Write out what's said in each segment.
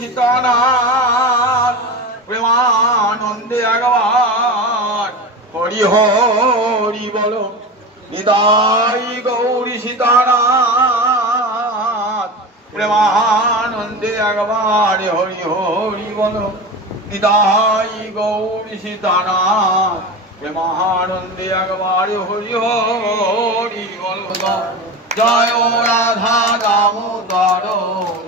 সীতানাথ প্রেমানন্দে একবার হরি হরি বলো নিতাই গৌরী সীতানাথ প্রেমানন্দে একবার হরি হরি বলো নিতাই গৌরী সীতানাথ প্রেমানন্দে একবার হরি হরি বলো জয় রাধা দামোদর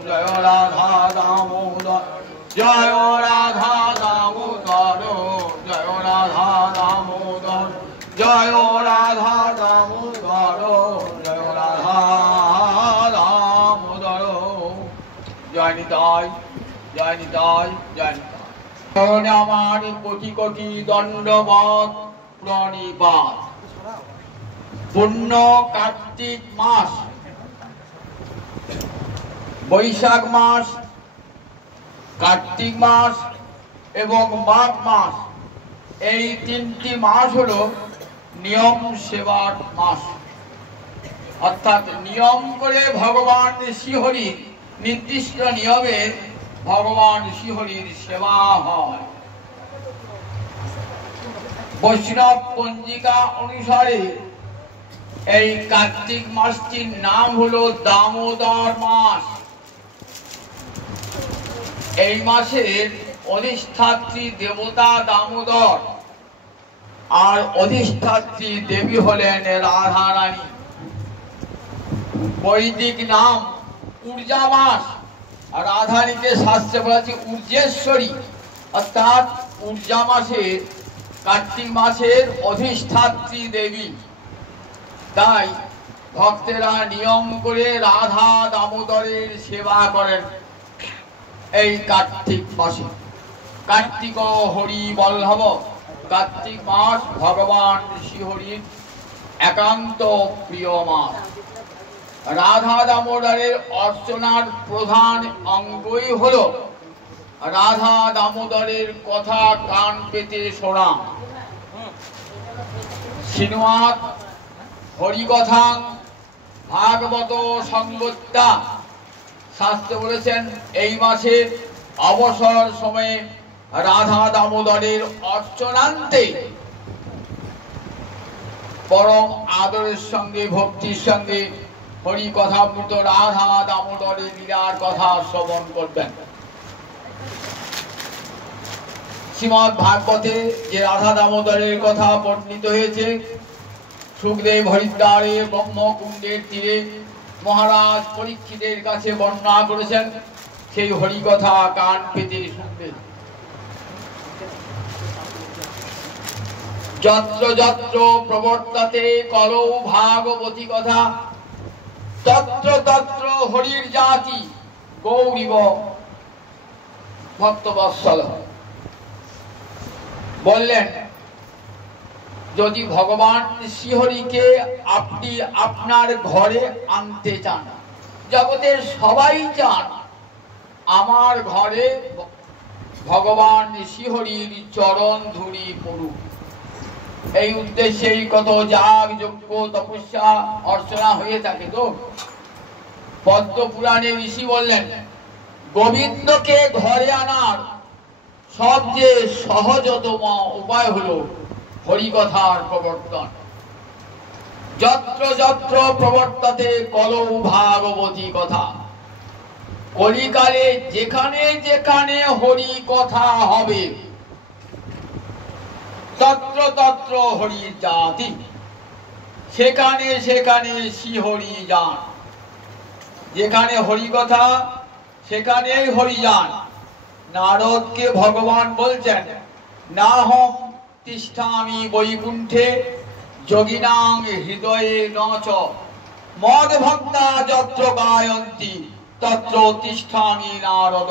জয় রাধা দামোদর জয় রাধা দামোদর জয় রাধা দামোদর জয় রাধা দামোদর জয় রাধা দামোদর জয় নিতাই জয় নিতাই জয় নিতাই আমার কোটি কোটি দণ্ডবত প্রণিপাত পূর্ণ কার্তিক মাস বৈশাখ মাস কার্তিক মাস এবং মাঘ মাস এই তিনটি মাস হলো নিয়ম সেবার মাস অর্থাৎ নিয়ম করে ভগবান শ্রীহরি নির্দিষ্ট নিয়মে ভগবান শ্রীহরির সেবা হয় বৈষ্ণব পঞ্জিকা অনুসারে এই কার্তিক মাসটির নাম হলো দামোদর মাস এই মাসের অধিষ্ঠাত্রী দেবতা দামোদর আর অধিষ্ঠাত্রী দেবী হলেন রাধা রানী বৈদিক নাম ঊর্জা মাস আর রাধানীকে শাস্ত্রে বলা হচ্ছে ঊর্জেশ্বরী অর্থাৎ ঊর্জা মাসের কার্তিক মাসের অধিষ্ঠাত্রী দেবী তাই ভক্তেরা নিয়ম করে রাধা দামোদরের সেবা করেন এই কার্তিক মাসে কার্তিক হরি বল্লভ কার্তিক মাস ভগবান শ্রীহরির একান্ত প্রিয় মাস রাধা দামোদরের অর্চনার প্রধান অঙ্গই হলো রাধা দামোদরের কথা কান পেতে শোনা শ্রীনিবাস হরিকথা ভাগবত সংগত্যা শাস্ত্রে বলেছেন এই মাসে অবসর সময়ে রাধা দামোদরের অর্চনান্তে পরম আদরের সঙ্গে ভক্তির সঙ্গে হরিকথামৃত রাধা দামোদরের লীলার কথা শ্রবণ করবেন শ্রীমদ্ ভাগবতে যে রাধা দামোদরের কথা বর্ণিত হয়েছে সুখদেব হরিদ্বারে ব্রহ্মকুণ্ডের তীরে মহারাজ পরীক্ষিতের কাছে বর্ণনা করেছেন সেই হরিকথা কান পেতে শুনবেন যত্র যত্র প্রবর্ততে কলৌ ভাগবতী কথা তত্র তত্র হরির জাতি গৌরীব ভক্তবৎসল বললেন যদি ভগবান শ্রীহরিকে আপনি আপনার ঘরে আনতে চান জগতের সবাই চান আমার ঘরে ভগবান শ্রীহরির চরণ ধুলি পড়ুক এই উদ্দেশ্যেই কত যাগ যজ্ঞ তপস্যা অর্চনা হয়ে থাকে তো পদ্ম পুরাণে ঋষি বললেন গোবিন্দকে ঘরে আনার সবচেয়ে সহজতম উপায় হলো হরিকথার প্রবর্তন যত্র যত্র প্রবর্ততে কলৌ ভাগবতী কথা কলিকালে যেখানে যেখানে হরি কথা হবে তত্র তত্র হরি জাতি সেখানে সেখানে শ্রীহরি যান যেখানে হরি কথা সেখানেই হরি যান নারদকে ভগবান বলছেন নাহম তিষ্ঠামি বৈকুণ্ঠে যোগিনাং হৃদয়ে নচ মদ ভক্তা যত্র গায়ন্তি তত্র তিষ্ঠামি নারদ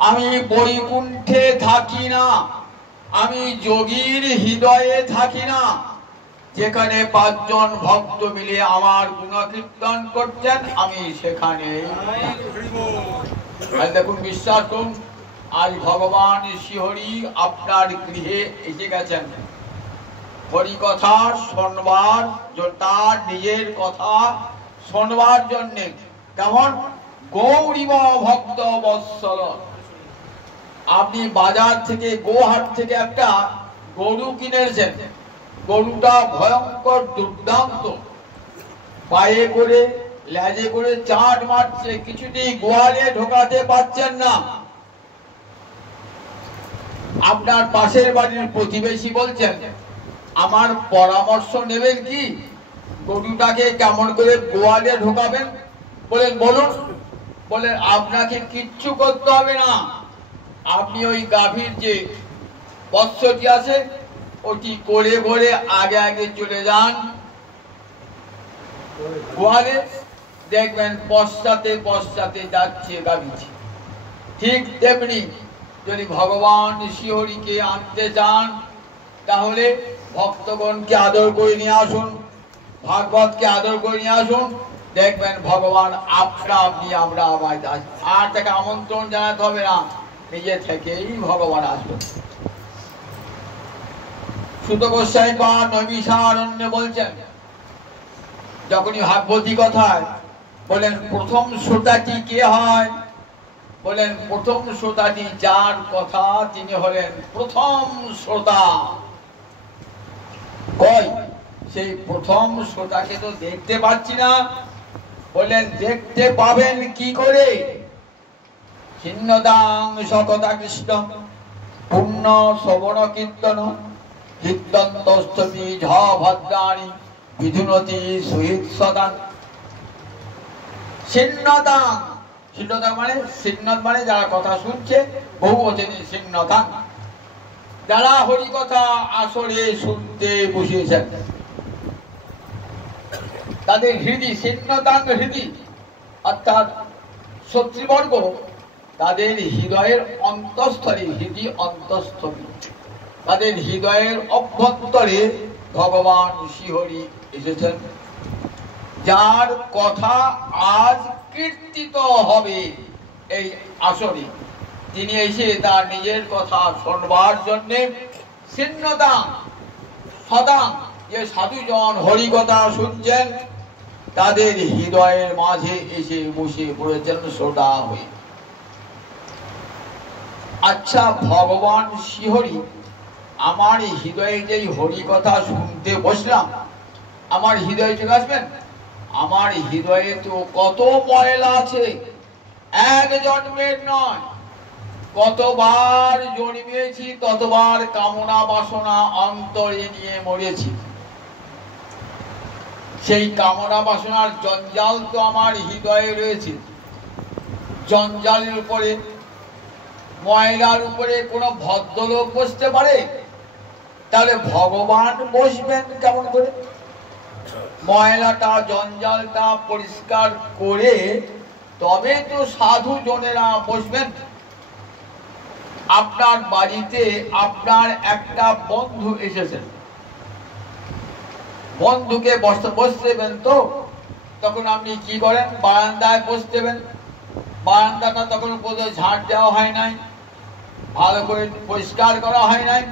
আমি বৈকুণ্ঠে থাকি না আমি যোগীর হৃদয়ে থাকি না যেখানে পাঁচজন ভক্ত মিলে আমার গুণকীর্তন করছেন আমি সেখানে দেখুন বিশ্বাস করুন আজ ভগবান শ্রীহরি আপনার গৃহে এসে গেছেন হরি কথা শোনবার তার নিজের কথা শোনবার জন্য কেমন গৌরীব ভক্ত বৎসল। আপনি বাজার থেকে গোহাট থেকে একটা গরু কিনেছেন, গরুটা ভয়ঙ্কর দুর্দান্ত, পায়ে করে লেজে করে চাট মারছে, কিছুতেই গোয়ালে ঢোকাতে পারছেন না। আপনার পাশের বাড়ির প্রতিবেশী বলছেন আমার পরামর্শ নেবেন কি, গরুটাকে কেমন করে গোয়ালে ঢোকাবেন? বলেন বলুন। বলেন আপনাকে কিচ্ছু করতে হবে না, আপনি ওই গাভীর যে বৎসটি আছে ওটি করে করে আগে আগে চলে যান গোয়ালে, দেখবেন পশ্চাতে পশ্চাতে যাচ্ছে গাভীটি। ঠিক তেমনি যদি ভগবান শ্রীহরিকে আনতে চান তাহলে ভক্তগণকে আদর করে নিয়ে আসুন, ভাগবতকে আদর করে নিয়ে আসুন, দেখবেন ভগবান আপনি আমরা আমায় আর তাকে আমন্ত্রণ জানাতে হবে না, নিজে থেকেই ভগবান আসবেন। সুত গোস্বামী বা নৈমিষারণ্য বলছেন, যখনই ভাগবতী কথায় বলেন প্রথম শ্রোতাটি কে হয়? বলেন প্রথম শ্রোতাটি যার কথা তিনি হলেন প্রথম শ্রোতা। কই সেই প্রথম শ্রোতাকে তো দেখতে পাচ্ছি না। বলেন দেখতে পাবেন কি করে? ছিন্নদাং সকতা কৃষ্ণ পুণ্য শ্রবণ কীর্তন কীর্তন্তস্তমি ঝ ভদ্রাণি বিধুনতি সুহিত সদান। ছিন্নদাং, ছিন্নদাং মানে ছিন্নত মানে যারা কথা শুনছে, বহুবচনে ছিন্নদাং, যারা হরি কথা আসরে শুনতে বসেছেন তাদের হৃদি ছিন্নদাং হৃদি, অর্থাৎ শত্রুবর্গ তাদের হৃদয়ের অন্তঃস্থলে, হৃদি অন্তঃস্থলে, তাদের হৃদয়ের অভ্যন্তরে ভগবান শ্রীহরি এসেছেন, যার কথা আজ কীর্তিত হবে এই আসরে, তিনি এসে তার নিজের কথা শোনবার জন্য ছিন্নতা সদা যে সাধুজন হরিকথা শুনছেন তাদের হৃদয়ের মাঝে এসে বসে পড়েছেন শ্রোতা হয়ে। আচ্ছা ভগবান শ্রীহরি আমার হৃদয়ে যেই হরিকথা শুনতে বসলাম, আমার হৃদয়ে চলে আসবেন? আমার হৃদয়ে তো কত ময়লা আছে, এক জন্মের নয়, কতবার জন্মেছি ততবার কামনা বাসনা অন্তরে নিয়ে মরেছি। সেই কামনা বাসনার জঞ্জাল তো আমার হৃদয়ে রয়েছে। জঞ্জালের উপরে, ময়লার উপরে কোনো ভদ্রলোক বসতে পারে? তাহলে ভগবান বসবেন কেমন করে? ময়লাটা জঞ্জালটা পরিষ্কার করে তবে তো সাধু জনেরা বসবেন। আপনার বাড়িতে আপনার একটা বন্ধু এসেছেন, বন্ধুকে বসতেবেন তো তখন আপনি কি করেন? বারান্দায় বসতেবেন। বারান্দাটা তখন বোধহয় ঝাড় দেওয়া হয় নাই, ভালো করে পরিষ্কার করা হয় নাই,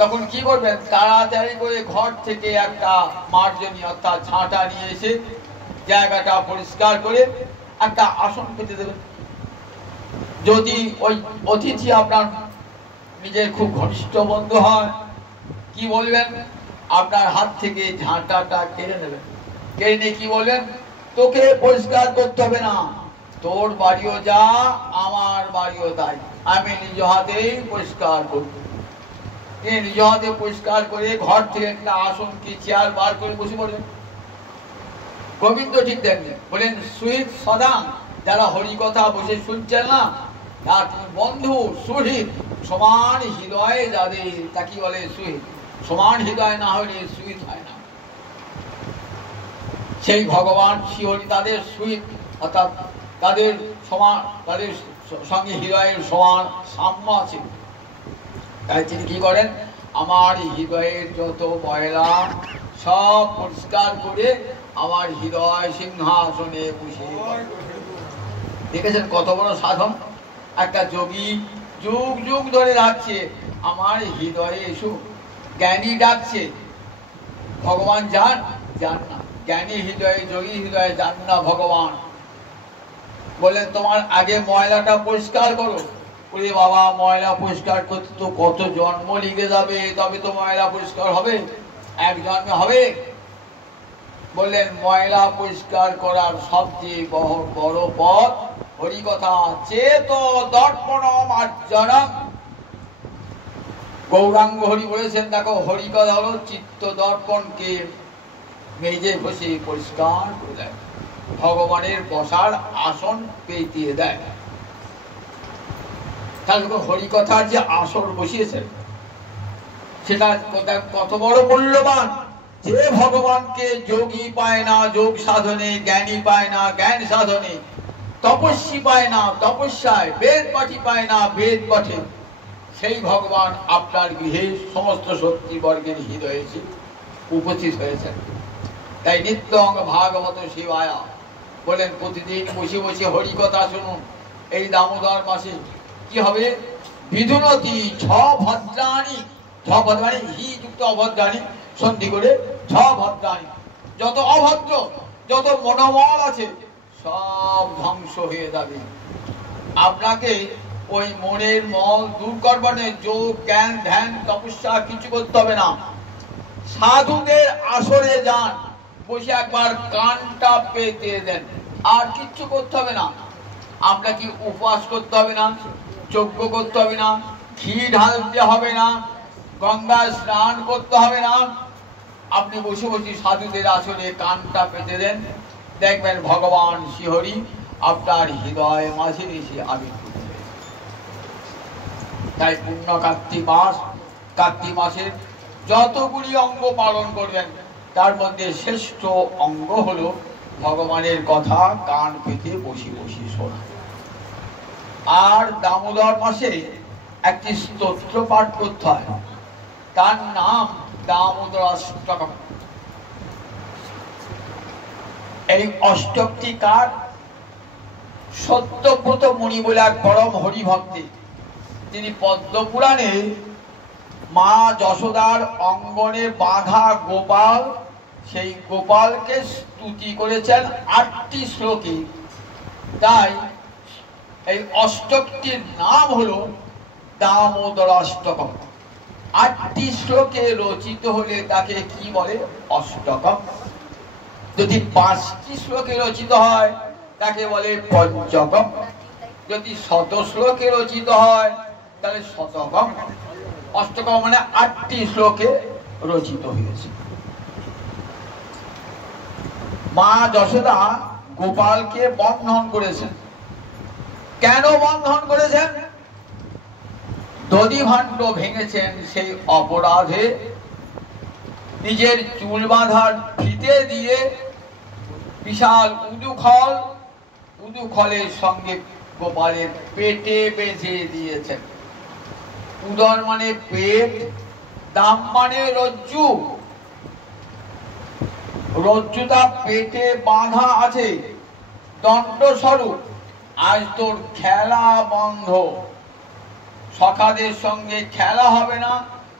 তখন কি করবেন? তাড়াতাড়ি করে ঘর থেকে একটা মার্জনী অর্থাৎ ঝাঁটা নিয়ে এসে জায়গাটা পরিষ্কার করে একটা আসন পেতে দেবেন। যদি ওই অতিথি আপনার নিজের খুব ঘনিষ্ঠ বন্ধু হয়, কি বলবেন? আপনার হাত থেকে ঝাঁটাটা কেড়ে নেবেন, কেড়ে নিয়ে কি বলবেন? তোকে পরিষ্কার করতে হবে না, তোর বাড়িও যা আমার বাড়িও তাই, আমি নিজ হাতেই পরিষ্কার করব। নিজ হাতে পরিষ্কার করে ঘর থেকে একটা আসন কি চেয়ার বার করে বসে পড়বেন। গোবিন্দ ঠিক দেখলেন, বলেন সুহিত সদা, যারা হরিকথা বসে শুনছেন না তার বন্ধু সুহিত, সমান হৃদয়ে যাদের, তাকে বলে সুহিত। সমান হৃদয় না হলে সুহিত হয় না। সেই ভগবান শ্রীহরি তাদের সুহিত, অর্থাৎ তাদের সমান, তাদের সঙ্গে হৃদয়ের সমান সাম্য আছে। তাই তিনি কি করেন? আমার হৃদয়ের যত ময়লা সব পরিষ্কার করে আমার হৃদয় সিংহাসনে বসে। দেখেছেন কত বড় সাধন? একটা যোগী যুগ যুগ ধরে ডাকছে আমার হৃদয়ে এসো। জ্ঞানী ডাকছে, ভগবান যান? যান না। জ্ঞানী হৃদয়ে, যোগী হৃদয়ে যান না ভগবান। বললেন তোমার আগে ময়লাটা পরিষ্কার করো। বলি বাবা ময়লা পরিষ্কার করতে তো কত জন্ম লেগে যাবে, তবে তো ময়লা পরিষ্কার হবে, এক জন্মে হবে? বললেন ময়লা পরিষ্কার করার সবচেয়ে বড় পথ হরিকথা। চেত দর্পণ মার্জনম। গৌরাঙ্গ হরি বলেছেন দেখো হরিকথা হলো চিত্ত দর্পণকে মেজে বসে পরিষ্কার করে দেয়, ভগবানের বসার আসন পেতে দেয়। তাহলে হরিকথার যে আসন বসিয়েছেন সেটা কত বড় মূল্যবান। যে ভগবানকে যোগী পায় না যোগ সাধনে, জ্ঞানী পায় না জ্ঞান সাধনে, তপস্বী পায় না তপস্যায়, বেদ পাঠী পায় না বেদ পাঠে, সেই ভগবান আপনার গৃহে সমস্ত শক্তি বর্গের হৃদয়ে উপস্থিত হয়েছেন। তাই নিত্যং ভাগবত শিবায়া বলেন প্রতিদিন বসে বসে হরিকথা শুনুন। এই দামোদর মাসে কি হবে? বিধুনতি ছ ভদ্রাণী, ছ ভদ্রাণী হি যুক্ত অভদ্রাণী সন্ধি করে ছ ভদ্রাণী। যত অভদ্র যত মনোমল আছে সব ধ্বংস হয়ে যাবে। আপনাকে ওই মনের মল দূর করবানে যোগ জ্ঞান ধ্যান তপস্যা কিছু করতে হবে না। সাধুদের আসরে যান, বসে একবার কানটা পেতে দেন, আর কিচ্ছু করতে হবে না। আপনাকে উপবাস করতে হবে না, যজ্ঞ করতে হবে না, ঘি ঢালতে হবে না, গঙ্গা স্নান করতে হবে না। আপনি বসে বসে সাধুদের আসরে কানটা পেতে দেন, দেখবেন ভগবান শ্রীহরি আপনার হৃদয় মাঝে এসে আবির্ভূত হয়েছে। তাই পূর্ণ কার্তিক মাস, কার্তিক মাসের যতগুলি অঙ্গ পালন করবেন তার মধ্যে শ্রেষ্ঠ অঙ্গ হলো ভগবানের কথা কান পেতে বসে বসে শোনা। আর দামোদর মাসে একটি স্তোত্র পাঠ করতে হয়, তার নাম দামোদর অষ্টকম। এই অষ্টকটি কার? সত্যব্রত মুনি বলে এক পরম হরিভক্তি, তিনি পদ্মপুরাণে মা যশোদার অঙ্গনে বাঁধা গোপাল, সেই গোপালকে স্তুতি করেছেন ৮টি শ্লোকে। তাই এই অষ্টকটির নাম হলো দামোদর অষ্টকম। ৮টি শ্লোকে রচিত হলে তাকে কি বলে? অষ্টকম। যদি ৫টি শ্লোকে রচিত হয় তাকে বলে পঞ্চকম। যদি ১০০ শ্লোকে রচিত হয় তাহলে শতকম। অষ্টকম মানে ৮টি শ্লোকে রচিত হয়েছে। মা যশোদা গোপালকে বন্ধন করেছেন। কেন বন্ধন করেছেন? দধিভাণ্ড ভেঙেছেন, সেই অপরাধে নিজের চুল বাঁধার ফিতে দিয়ে বিশাল উদুখলের সঙ্গে গোপালের পেটে বেঁধে দিয়েছেন। উদর মানে পেট, দাম মানে রজ্জু, রজ্জুটা পেটে বাঁধা আছে দণ্ড স্বরূপ। আজ তোর খেলা বন্ধ, সখাদের সঙ্গে খেলা হবে না,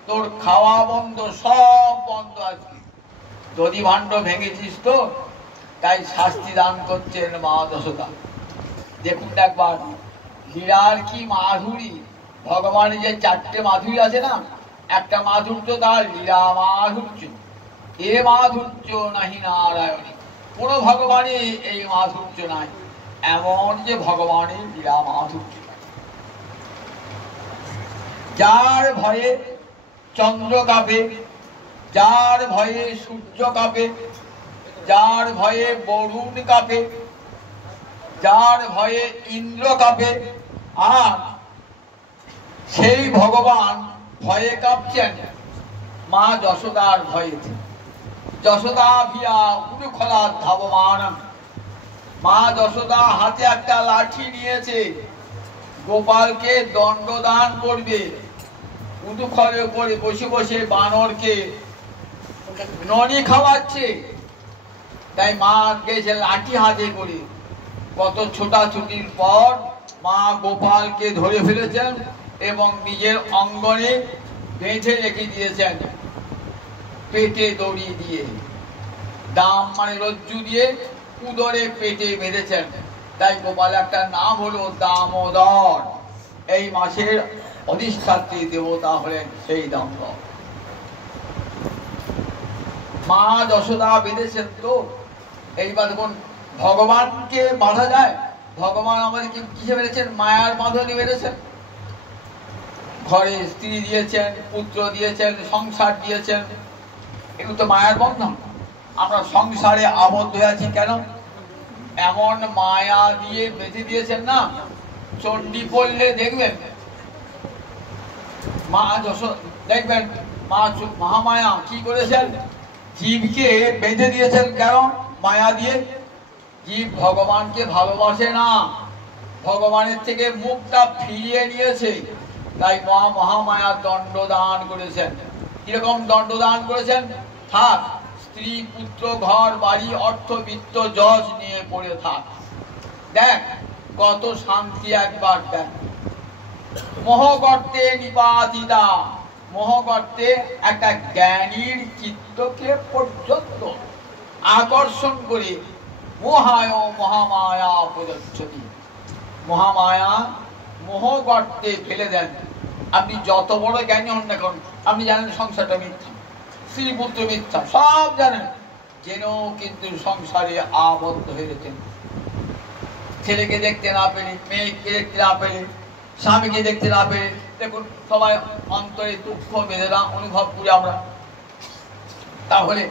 তোর খাওয়া বন্ধ, সব বন্ধ আজকে। দধিভাণ্ড ভেঙেছিস তো, তাই শাস্তি দান করছেন মা যশোদা। দেখুন একবার হীরার কি মাধুরী। ভগবানের যে 4টে মাধুরী আছে না, একটা মাধুর্য তার লীলা মাধুর্য। এ মাধুর্য নাহি নারায়ণী, কোন ভগবানে এই মাধুর্য নাই, এমন যে ভগবানের লীলা মাধুর্য। যার ভয়ে চন্দ্র কাঁপে, যার ভয়ে সূর্য কাঁপে, যার ভয়ে বরুণ কাঁপে, যার ভয়ে ইন্দ্র কাঁপে, আর সেই ভগবান ভয়ে কাঁপছেন মা যশোদার ভয়েতে। যশোদা ভিয়া উদুখলা ধাবমান। মা যশোদা হাতে একটা লাঠি নিয়েছে, গোপালকে দণ্ডদান করবে। উদুখলের উপরে বসে বসে বানরকে ননি খাওয়াচ্ছে। তাই মা গেছে লাঠি হাতে করে। কত ছোটাছুটির পর মা গোপালকে ধরে ফেলেছেন এবং নিজের অঙ্গনে বেঁধে রেখে দিয়েছেন, পেটে দড়ি দিয়ে, দাম মানে রজ্জু দিয়ে উদরে পেটে বেঁধেছেন। তাই গোপাল একটা নাম হলো দামোদর। এই মাসের অধিষ্ঠাত্রী দেবতা হলেন সেই দামোদর। মা যশোদা বেঁধেছেন তো। এইবার দেখুন ভগবানকে বাঁধা যায়? ভগবান আমাদেরকে কিসে বেঁধেছেন? মায়ার বাঁধনে বেঁধেছেন। ঘরে স্ত্রী দিয়েছেন, পুত্র দিয়েছেন, সংসার দিয়েছেন, এগুলো তো মায়ার বন্ধন। আমরা সংসারে আবদ্ধ হয়ে আছি কেন? এমন মায়া দিয়ে বেঁধে দিয়েছেন না, চণ্ডী পড়লে দেখবেন মা দেখবেন মহামায়া কি করেছেন? জীবকে বেঁধে দিয়েছেন কেন? মায়া দিয়ে। জীব ভগবানকে ভালোবাসে না, ভগবানের থেকে মুখটা ফিরিয়ে নিয়েছে, তাই মহামায়া দণ্ড দান করেছেন। কিরকম দণ্ড দান করেছেন? থাক, স্ত্রী পুত্র ঘর বাড়ি অর্থ বিত্ত যশ নিয়ে পড়ে থাক, দেখ কত শান্তি। একবার দেখ। মোহগর্তে নিপাতিতা, মোহগর্তে একটা জ্ঞানীর চিত্তকে পর্যন্ত আকর্ষণ করে মোহায় মহামায়া প্রদর্শনী। মহামায়া মোহগর্তে ফেলে দেন। আপনি যত বড় জ্ঞানী হন না কেন, আপনি জানেন সংসারটা মিথ্যা, স্ত্রী পুত্র মিথ্যা, সব জানেন, জেনেও কিন্তু সংসারে আবদ্ধ হয়েছেন। ছেলেকে দেখতে না পেলে, মেয়েকে দেখতে না পেলে, স্বামীকে দেখতে না পেলে, দেখুন সবাই অন্তরে দুঃখ বেদনা অনুভব করি আমরা। তাহলে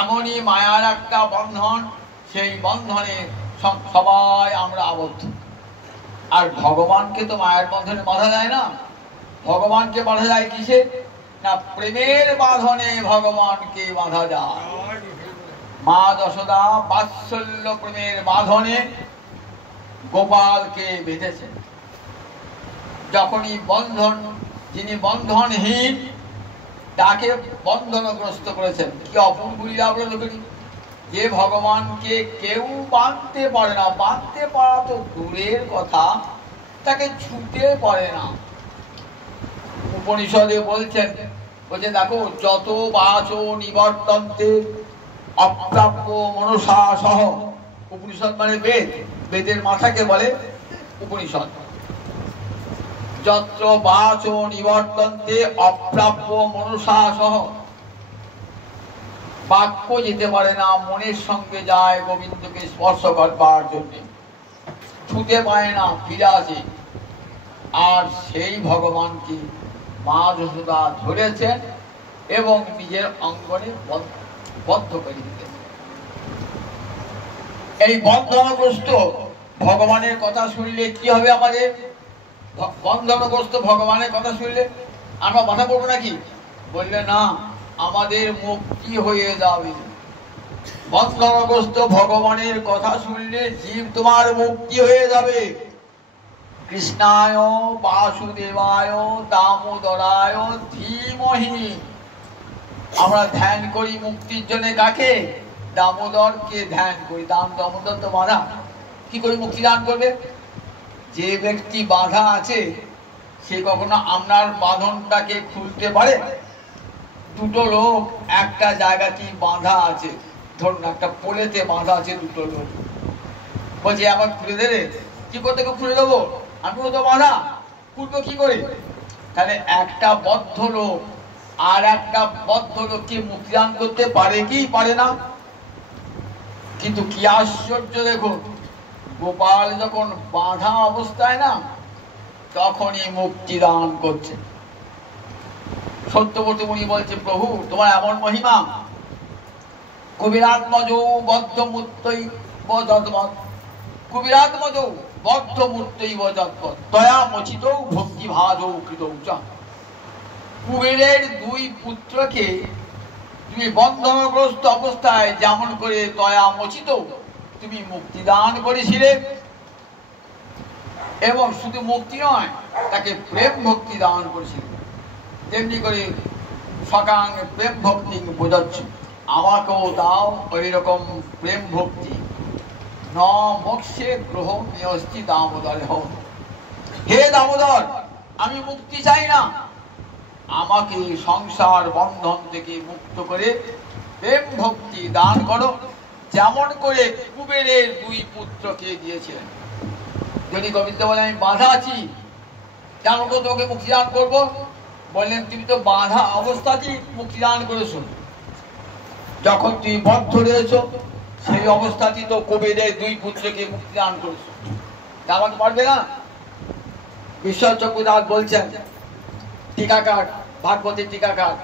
এমনই মায়ার একটা বন্ধন, সেই বন্ধনে সবাই আমরা আবদ্ধ। আর ভগবানকে তো মায়ের বন্ধনে বাঁধা যায় না। ভগবানকে বাঁধা যায় কিসে? না প্রেমের বাঁধনে ভগবানকে বাঁধা যায়। মা যশোদা বাৎসল্য প্রেমের বাঁধনে গোপালকে বেঁধেছেন। যখনই বন্ধন, যিনি বন্ধনহীন তাকে বন্ধনগ্রস্ত করেছেন। কি অপূর্ব লীলা আমরা দেখি, যে ভগবানকে কেউ বাঁধতে পারে না, বাঁধতে পারা তো দূরের কথা, তাকে ছুঁতে পারে না। উপনিষদে বলছেন, বলছে দেখো যত বাচো নিবর্তন্তে অপ্রাপ্য মনসা সহ। উপনিষদ মানে বেদ, বেদের মাথাকে বলে উপনিষদ। যত্র বাচো নিবর্তন্তে অপ্রাপ্য মনসা সহ। বাক্য যেতে পারে না, মনের সঙ্গে যায় গোবিন্দকে স্পর্শ করবার জন্য, ছুঁতে পারে না, ফিরে আসে। আর সেই ভগবানকে মা যশোদা ধরেছেন এবং নিজের অঙ্গনে বদ্ধ করে দিতেন। এই বন্ধনগ্রস্ত ভগবানের কথা শুনলে কি হবে আমাদের? বন্ধনগ্রস্ত ভগবানের কথা শুনলে আমরা বাধা পড়বো নাকি? বললে না, আমাদের মুক্তি হয়ে যাবে। বন্ধনগ্রস্ত ভগবানের কথা শুনলে জীব তোমার মুক্তি হয়ে যাবে। কৃষ্ণায় বাসুদেবায় দামোদরায় ধীমহি। আমরা ধ্যান করি মুক্তির জন্য কাকে? দামোদরকে ধ্যান করি। দামোদর তো বাধা, কি করে মুক্তি দান করবে? যে ব্যক্তি বাধা আছে সে কখনো আপনার বাঁধনটাকে খুলতে পারে? দুটো লোক একটা জায়গাতেই বাঁধা আছে, ধরুন একটা পোলেতে বাঁধা আছে দুটো লোক, বলছে আমার খুলে দেবে। কি করতে খুলে দেবো? আমিও তো বাঁধা, খুলবো কি করে? তাহলে একটা বদ্ধ লোক আর একটা বদ্ধ লোককে মুক্তিদান করতে পারে কি পারে না? কিন্তু কি আশ্চর্য দেখুন, গোপাল যখন বাঁধা অবস্থায় না, তখনই মুক্তি দান করছে। সত্যবতী মুনি বলছে, প্রভু তোমার এমন মহিমা। কবিরাত্মজ বদ্ধ মূর্তই বযৎপৎ, কবিরাত্মজ বদ্ধ মূর্তই বযৎপৎ তয়া মোচিত ভক্তি ভাজৌ কৃতৌ চ। কুবেরের দুই পুত্রকে তুমি বন্ধনগ্রস্ত অবস্থায় যেমন করে তয়া মোচিত তুমি মুক্তি দান করেছিলে, এবং শুধু মুক্তি নয়, তাকে প্রেম ভক্তি দান করেছিলে, তেমনি করে সকাং প্রেম ভক্তি বোঝাচ্ছে। আমাকেও দাও ওই রকম প্রেম ভক্তি। ন মোক্ষে গ্রহ নিয়স্তি দামোদরে হোক। হে দামোদর, আমি মুক্তি চাই না, আমাকে সংসার বন্ধন থেকে মুক্ত করে প্রেম ভক্তি দান করো, যেমন করে কুবেরের দুই পুত্রকে দিয়েছিলেন। যদি গোবিন্দ বলে আমি বাধা আছি, কেন তো তোকে মুক্তিদান করবো? বললেন তুমি তো বাধা অবস্থাতেই মুক্তিদান করেছ, যখন তুই বদ্ধ রয়েছ সেই অবস্থাতেই তো কবিরের দুই পুত্রকে মুক্তিদান করেছ, আমাকে পারবে না? ঈশ্বর চক্রদাস বলছেন, টিকাকার, ভাগবতের টিকাকার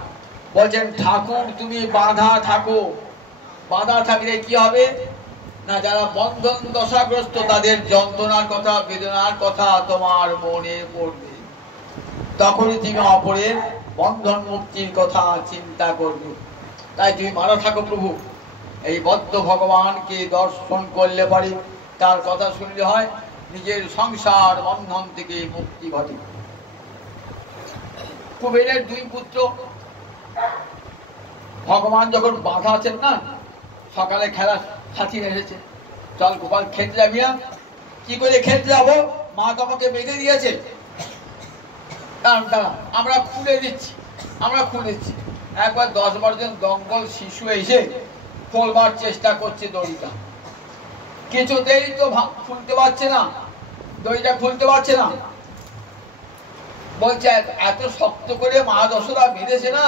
বলছেন, ঠাকুর তুমি বাধা থাকো, বাধা থাকলে কি হবে না, যারা বন্ধন দশাগ্রস্ত তাদের যন্ত্রণার কথা, বেদনার কথা তোমার মনে পড়বে, তখনই তুমি অপরের বন্ধন মুক্তির কথা চিন্তা করবে। তাই তুমি বাধা থাকো প্রভু, এই বদ্ধ ভগবানকে দর্শন করলে পারে, তার কথা শুনলে হয় নিজের সংসার বন্ধন থেকে মুক্তি ঘটে। কুবেরের দুই পুত্র, ভগবান যখন বাধা আছেন না, সকালে খেলা সাথী এসেছে, চল গোপাল খেলতে যাবি না? কি করে খেলতে যাবো, মা তো আমাকে বেঁধে দিয়েছে, আমরা খুলে দিচ্ছি, আমরা খুলে দিচ্ছি। একবার 10-12 জন দঙ্গল শিশু এসে খোলবার চেষ্টা করছে দড়িটা, কিছুতেই তো খুলতে পারছে না, দড়িটা খুলতে পারছে না। বলছে এত শক্ত করে মা যশোদা বেঁধেছে না,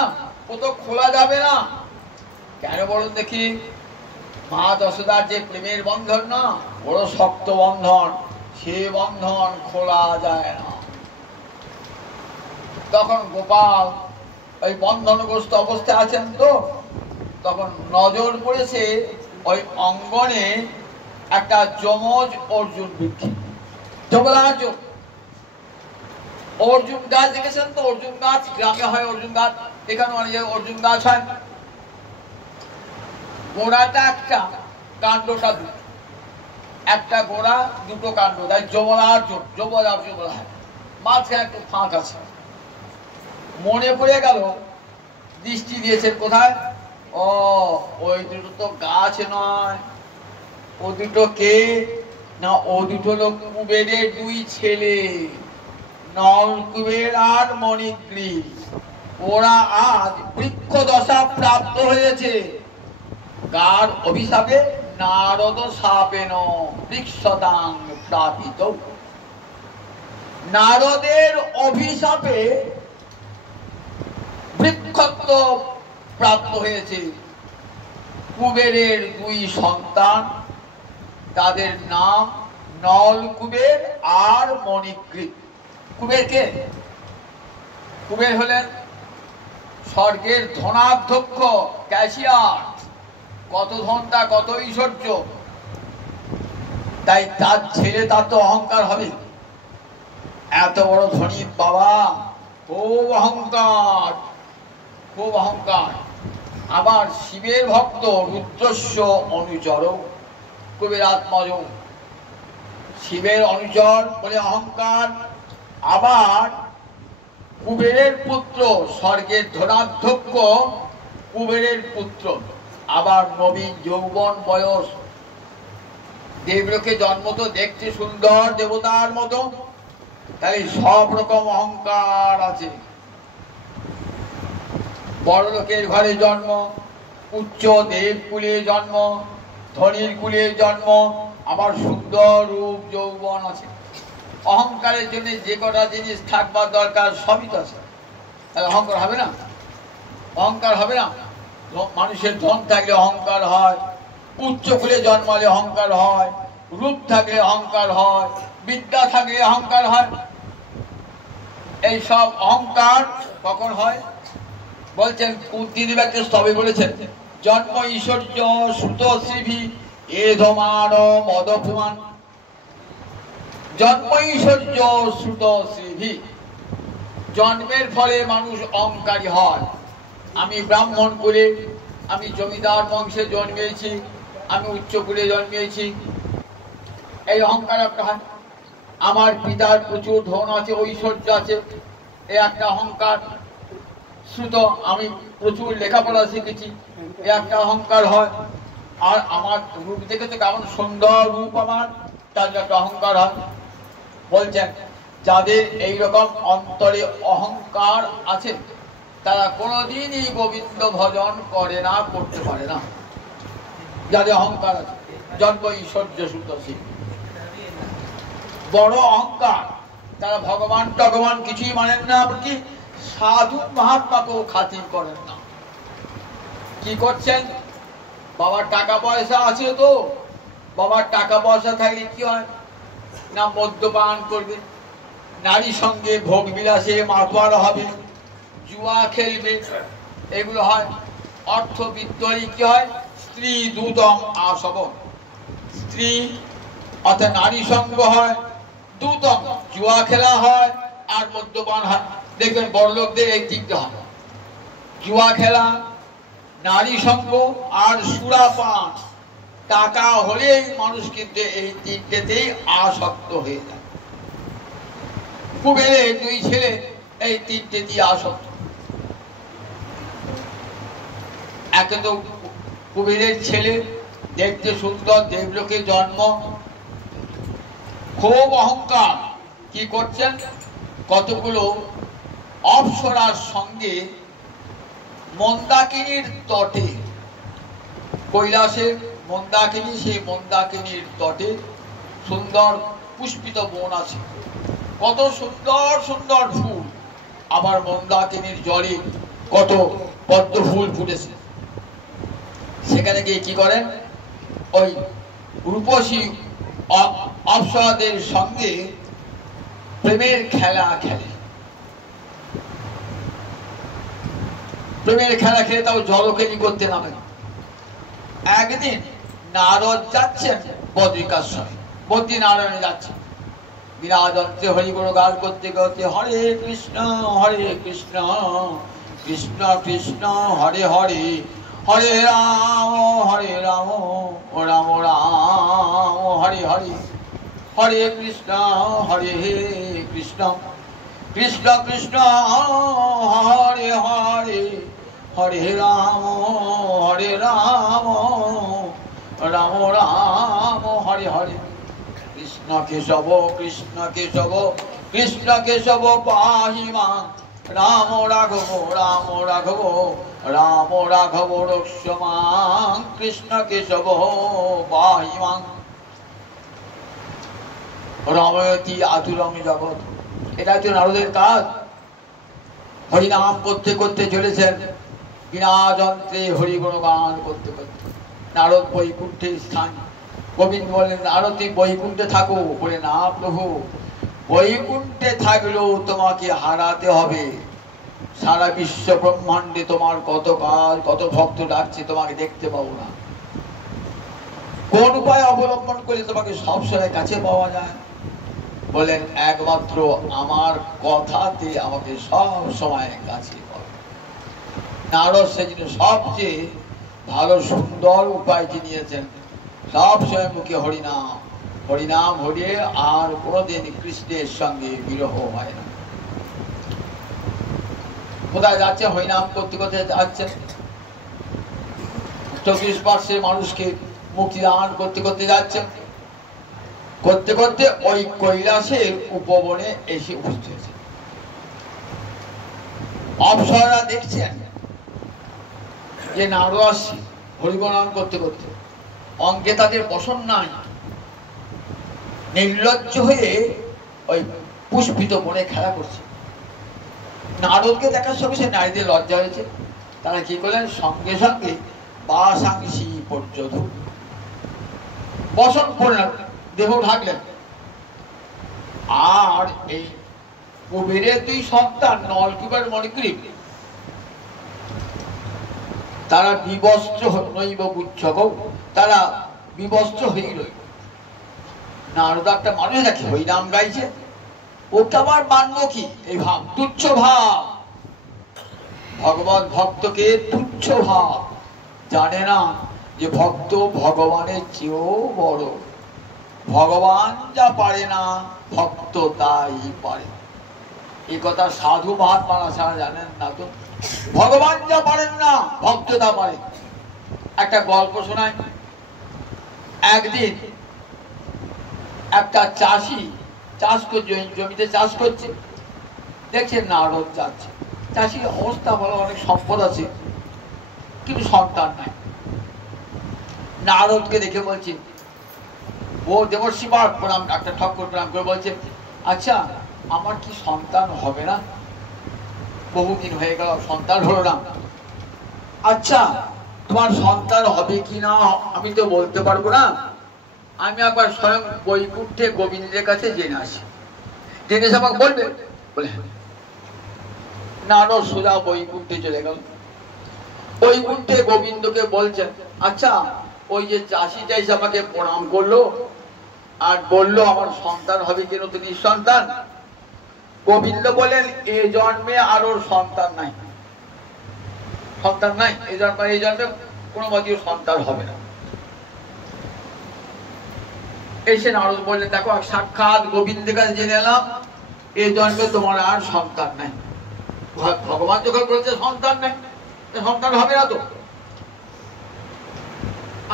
ও তো খোলা যাবে না। কেন বলুন দেখি? মা যশোদার যে প্রেমের বন্ধন না, বড় শক্ত বন্ধন, সে বন্ধন খোলা যায় না। তখন গোপাল ওই বন্ধনগ্রস্ত অবস্থায় আছেন, তো তখন নজর পড়েছে ওই অঙ্গনে একটা যমজ অর্জুন বৃক্ষ, যমরাজ অর্জুন গাছ দেখেছেন তো? অর্জুন গাছ গ্রামে হয়, অর্জুন গাছ, এখানে অনেক জায়গায় অর্জুন গাছ হয়। গোড়াটা একটা, কাণ্ডটা দুটো, একটা গোড়া দুটো কাণ্ড, তাই যমরাজ, যমরাজ হয়, মাঝখানে একটু ফাঁক আছে। মনে পড়ে গেল, দৃষ্টি দিয়েছেন কোথায়? ও ওই দুটো তো গাছ নয়, ও দুটো কে না, ও দুটো লোক কুবেরের দুই ছেলে, নলকুবের আর মণিগ্রীব। ওরা আজ বৃক্ষ দশা প্রাপ্ত হয়েছে, কার অভিশাপে? নারদ শাপেন বৃক্ষদাং প্রাপিত। নারদের অভিশাপে বৃক্ষত্ব প্রাপ্ত হয়েছে কুবেরের দুই সন্তান, তাদের নাম নলকুবের আর মণিগ্রীব। কুবের কে? কুবের হলেন স্বর্গের ধনাধ্যক্ষ, ক্যাশিয়ার, কত ধনটা কত ঐশ্বর্য, তাই তার ছেলে, তার তো অহংকার হবে, এত বড় ধনী বাবা, খুব অহংকার, খুব অহংকার। আবার শিবের ভক্ত, রুদ্রস্য অনুচর, কুবের আত্মজ, শিবের অনুচর বলে অহংকার। আবার কুবেরের পুত্র, স্বর্গের ধনাধ্যক্ষ কুবেরের পুত্র, আবার নবীন যৌবন বয়স, দেবলোকে জন্ম, তো দেখতে সুন্দর দেবতার মতো, তাই সব রকম অহংকার আছে। বড় লোকের ঘরে জন্ম, উচ্চ দেব কুলে জন্ম, ধনীর কুলে জন্ম, আবার সুন্দর রূপ যৌবন আছে। অহংকারের জন্য যে কটা জিনিস থাকবার দরকার সবই তো আছে, তাহলে অহংকার হবে না? অহংকার হবে না? মানুষের ধন থাকলে অহংকার হয়, উচ্চ কুলে জন্মালে অহংকার হয়, রূপ থাকলে অহংকার হয়, বিদ্যা থাকলে অহংকার হয়। এই সব অহংকার কখন হয়? বলছেন কুন্তিদেবীকে স্তবে বলেছেন, জন্ম ঈশ্বর্য সুত শ্রীভি এ ধমান মদপুমান। জন্ম ঈশ্বর্য সুত শ্রীভি, জন্মের ফলে মানুষ অহংকারী হয়। আমি ব্রাহ্মণ কুলে, আমি জমিদার বংশে জন্মেছি, আমি উচ্চ কুলে জন্মেছি, এই অহংকার একটা হয়। আমার পিতার প্রচুর ধন আছে, ঐশ্বর্য আছে, এ একটা অহংকার। শ্রুত, আমি প্রচুর লেখাপড়া শিখেছি, এ একটা অহংকার হয়। আর আমার রূপ দেখে তো কেমন সুন্দর রূপ আমার, তার একটা অহংকার হয়। বলছেন যাদের এইরকম অন্তরে অহংকার আছে, তারা কোনোদিনই গোবিন্দ ভজন করে না, করতে পারে না। যাদের অহংকার আছে, জন্ম ঈশ্বর্য সুত শিব। বড় অহংকার, তারা ভগবান টগবান কিছুই মানেন না, এমনকি সাধু মহাত্মাকেও খাতির করেন না। কি করছেন? বাবার টাকা পয়সা আছে তো, বাবার টাকা পয়সা থাকলে কি হয় না, মদ্যপান করবে, নারী সঙ্গে ভোগ বিলাসে মাতোয়ারা হবে, জুয়া খেলবে, এগুলো হয়। অর্থ বিদ্যরি কি হয়? স্ত্রী দূতম আসবন, স্ত্রী অর্থাৎ নারী সঙ্গ হয়, দূতম জুয়া খেলা হয়, আর মদ্যপান হয়। দেখবেন বড় লোকদের এই তিনটে হয়, জুয়া খেলা, নারী সঙ্গ আর সুরাপান। টাকা হলেই মানুষ কিন্তু এই তিনটেতেই আসক্ত হয়ে যায়। কুবেরের দুই ছেলে এই তিনটে দিয়ে আসক্ত। একে তো কুবেরের ছেলে দেখতে সুন্দর, দেবলোকে জন্ম, খুব অহংকার। কি করছেন? কতগুলো অপ্সরার সঙ্গে মন্দাকিনীর তটে, কৈলাসের মন্দাকিনী, সেই মন্দাকিনীর তটে সুন্দর পুষ্পিত বন আছে, কত সুন্দর সুন্দর ফুল, আবার মন্দাকিনীর জলে কত পদ্ম ফুল ফুটেছে। সেখানে গিয়ে কি করেন? ওই রূপসী অপ্সরাদের সঙ্গে প্রেমের খেলা খেলে। প্রেমের খেলা খেলে তাও জলকেলি করতে নামে। একদিন নারদ যাচ্ছেন বদ্রিকাশ্রমে, বদ্রীনারায়ণে যাচ্ছেন, বিরাজন্ত্রে হরিগুণ গান করতে করতে হরে কৃষ্ণ কৃষ্ণ কৃষ্ণ হরে হরে, হরে রাম রাম রাম হরে হরে, হরে কৃষ্ণ কৃষ্ণ কৃষ্ণ হরে হরে, হরে রাম রাম রাম হরে হরে। কৃষ্ণ কেশব কৃষ্ণ কেশব পাহি মাং, রাম রাঘব রাম রাঘব রক্ষমাং, কৃষ্ণ কেশব পাহি মাং। রময়তি আতুরং জগৎ, এটা হচ্ছে নারদের কাজ। হরিনাম করতে করতে চলেছেন, বিনা যন্ত্রে হরিগুণ গান করতে করতে। নারদ বৈকুণ্ঠে স্থান, গোবিন্দ বললেন নারদ তুই বৈকুণ্ঠে থাকো, বলে না প্রভু, বৈকুণ্ঠে থাকলেও তোমাকে হারাতে হবে। সারা বিশ্ব ব্রহ্মাণ্ডে তোমার কত কাজ, কত ভক্ত ডাকছে, তোমাকে দেখতে পাবো না। কোন উপায় অবলম্বন করলে তোমাকে সবসময় কাছে পাওয়া যায়? বলেন একমাত্র আমার কথাতে আমাকে সব সময় কাছে পাবে। নারদ সেজন্য সবচেয়ে ভালো সুন্দর উপায়টি নিয়েছেন, সব সময় মুখে হরিনাম হরিনাম হরিয়ে, আর কোনোদিন কৃষ্ণের সঙ্গে বিরহ হয় না। কোথায় যাচ্ছে? হরিনাম করতে করতে যাচ্ছেন, 24 মানুষকে মুক্তি দান করতে করতে যাচ্ছেন। করতে করতে ওই কৈলাসের উপবনে এসে উপস্থিত হয়েছে। অপ্সরারা দেখছেন যে নারদ আসছে হরিনাম করতে করতে, অঙ্গে তাদের বসন নাই, নির্লজ্জ হয়ে ওই পুষ্পিত বনে খেলা করছে। নারদকে দেখার সঙ্গে সে নারীদের লজ্জা হয়েছে। তারা কি করলেন? সঙ্গে সঙ্গে বাসাংসি পর্যন্ত বসন করলেন, দেহ ঢাকলেন। আর এই কুবেরের দুই সন্তান নলকুবের মণিগ্রীব, তারা বিবস্ত্র নৈব গুচ্ছক, তারা বিবস্ত্র হয়ে রইল। নারদ একটা মানুষ আছে হরিনাম গাইছে, ওকে আবার মানব কি? এই ভাব, তুচ্ছ ভাব, ভগবান ভক্তকে তুচ্ছ ভাব, জানে না যে ভক্ত ভগবানের চেয়েও বড়। ভগবান যা পারে না ভক্ত তাই পারে। এই কথা সাধু মহাত্মারা ছাড়া জানেন না তো। ভগবান যা পারেন না ভক্ত তা পারে। একটা গল্প শোনায়। একদিন একটা চাষি চাষ করছে, জমিতে চাষ করছে, দেখছেন নারদ যাচ্ছে। চাষির অবস্থা ভালো, অনেক সম্পদ আছে, কিন্তু সন্তান নাই। নারদকে দেখে বলছে ও দেবর্ষি বাপ প্রণাম, একটা ঠাকুর প্রণাম করে বলছে, আচ্ছা আমার কি সন্তান হবে না? বহুদিন হয়ে গেল সন্তান হলো না। আচ্ছা তোমার সন্তান হবে কি না আমি তো বলতে পারবো না, আমি একবার স্বয়ং বৈকুণ্ঠে গোবিন্দের কাছে জেনে আসি, জেনে এসে আমাকে বলবে। বলে নারদ সোজা বৈকুণ্ঠে চলে গেল। বৈকুণ্ঠে গোবিন্দকে বলছেন, আচ্ছা ওই যে চাষিটা এসে আমাকে প্রণাম করলো আর বললো আমার সন্তান হবে কি নতুন নিঃসন্তান। গোবিন্দ বলেন এ জন্মে আর ওর সন্তান নাই, সন্তান নাই, এই জন্মে কোনো মতেও সন্তান হবে না। এসে নারদ বললেন, দেখো সাক্ষাৎ গোবিন্দের কাছে জেনে এলাম এই জন্মে তোমার আর সন্তান নাই। ভগবান যখন বলছে সন্তান নাই, সন্তান হবে না তো,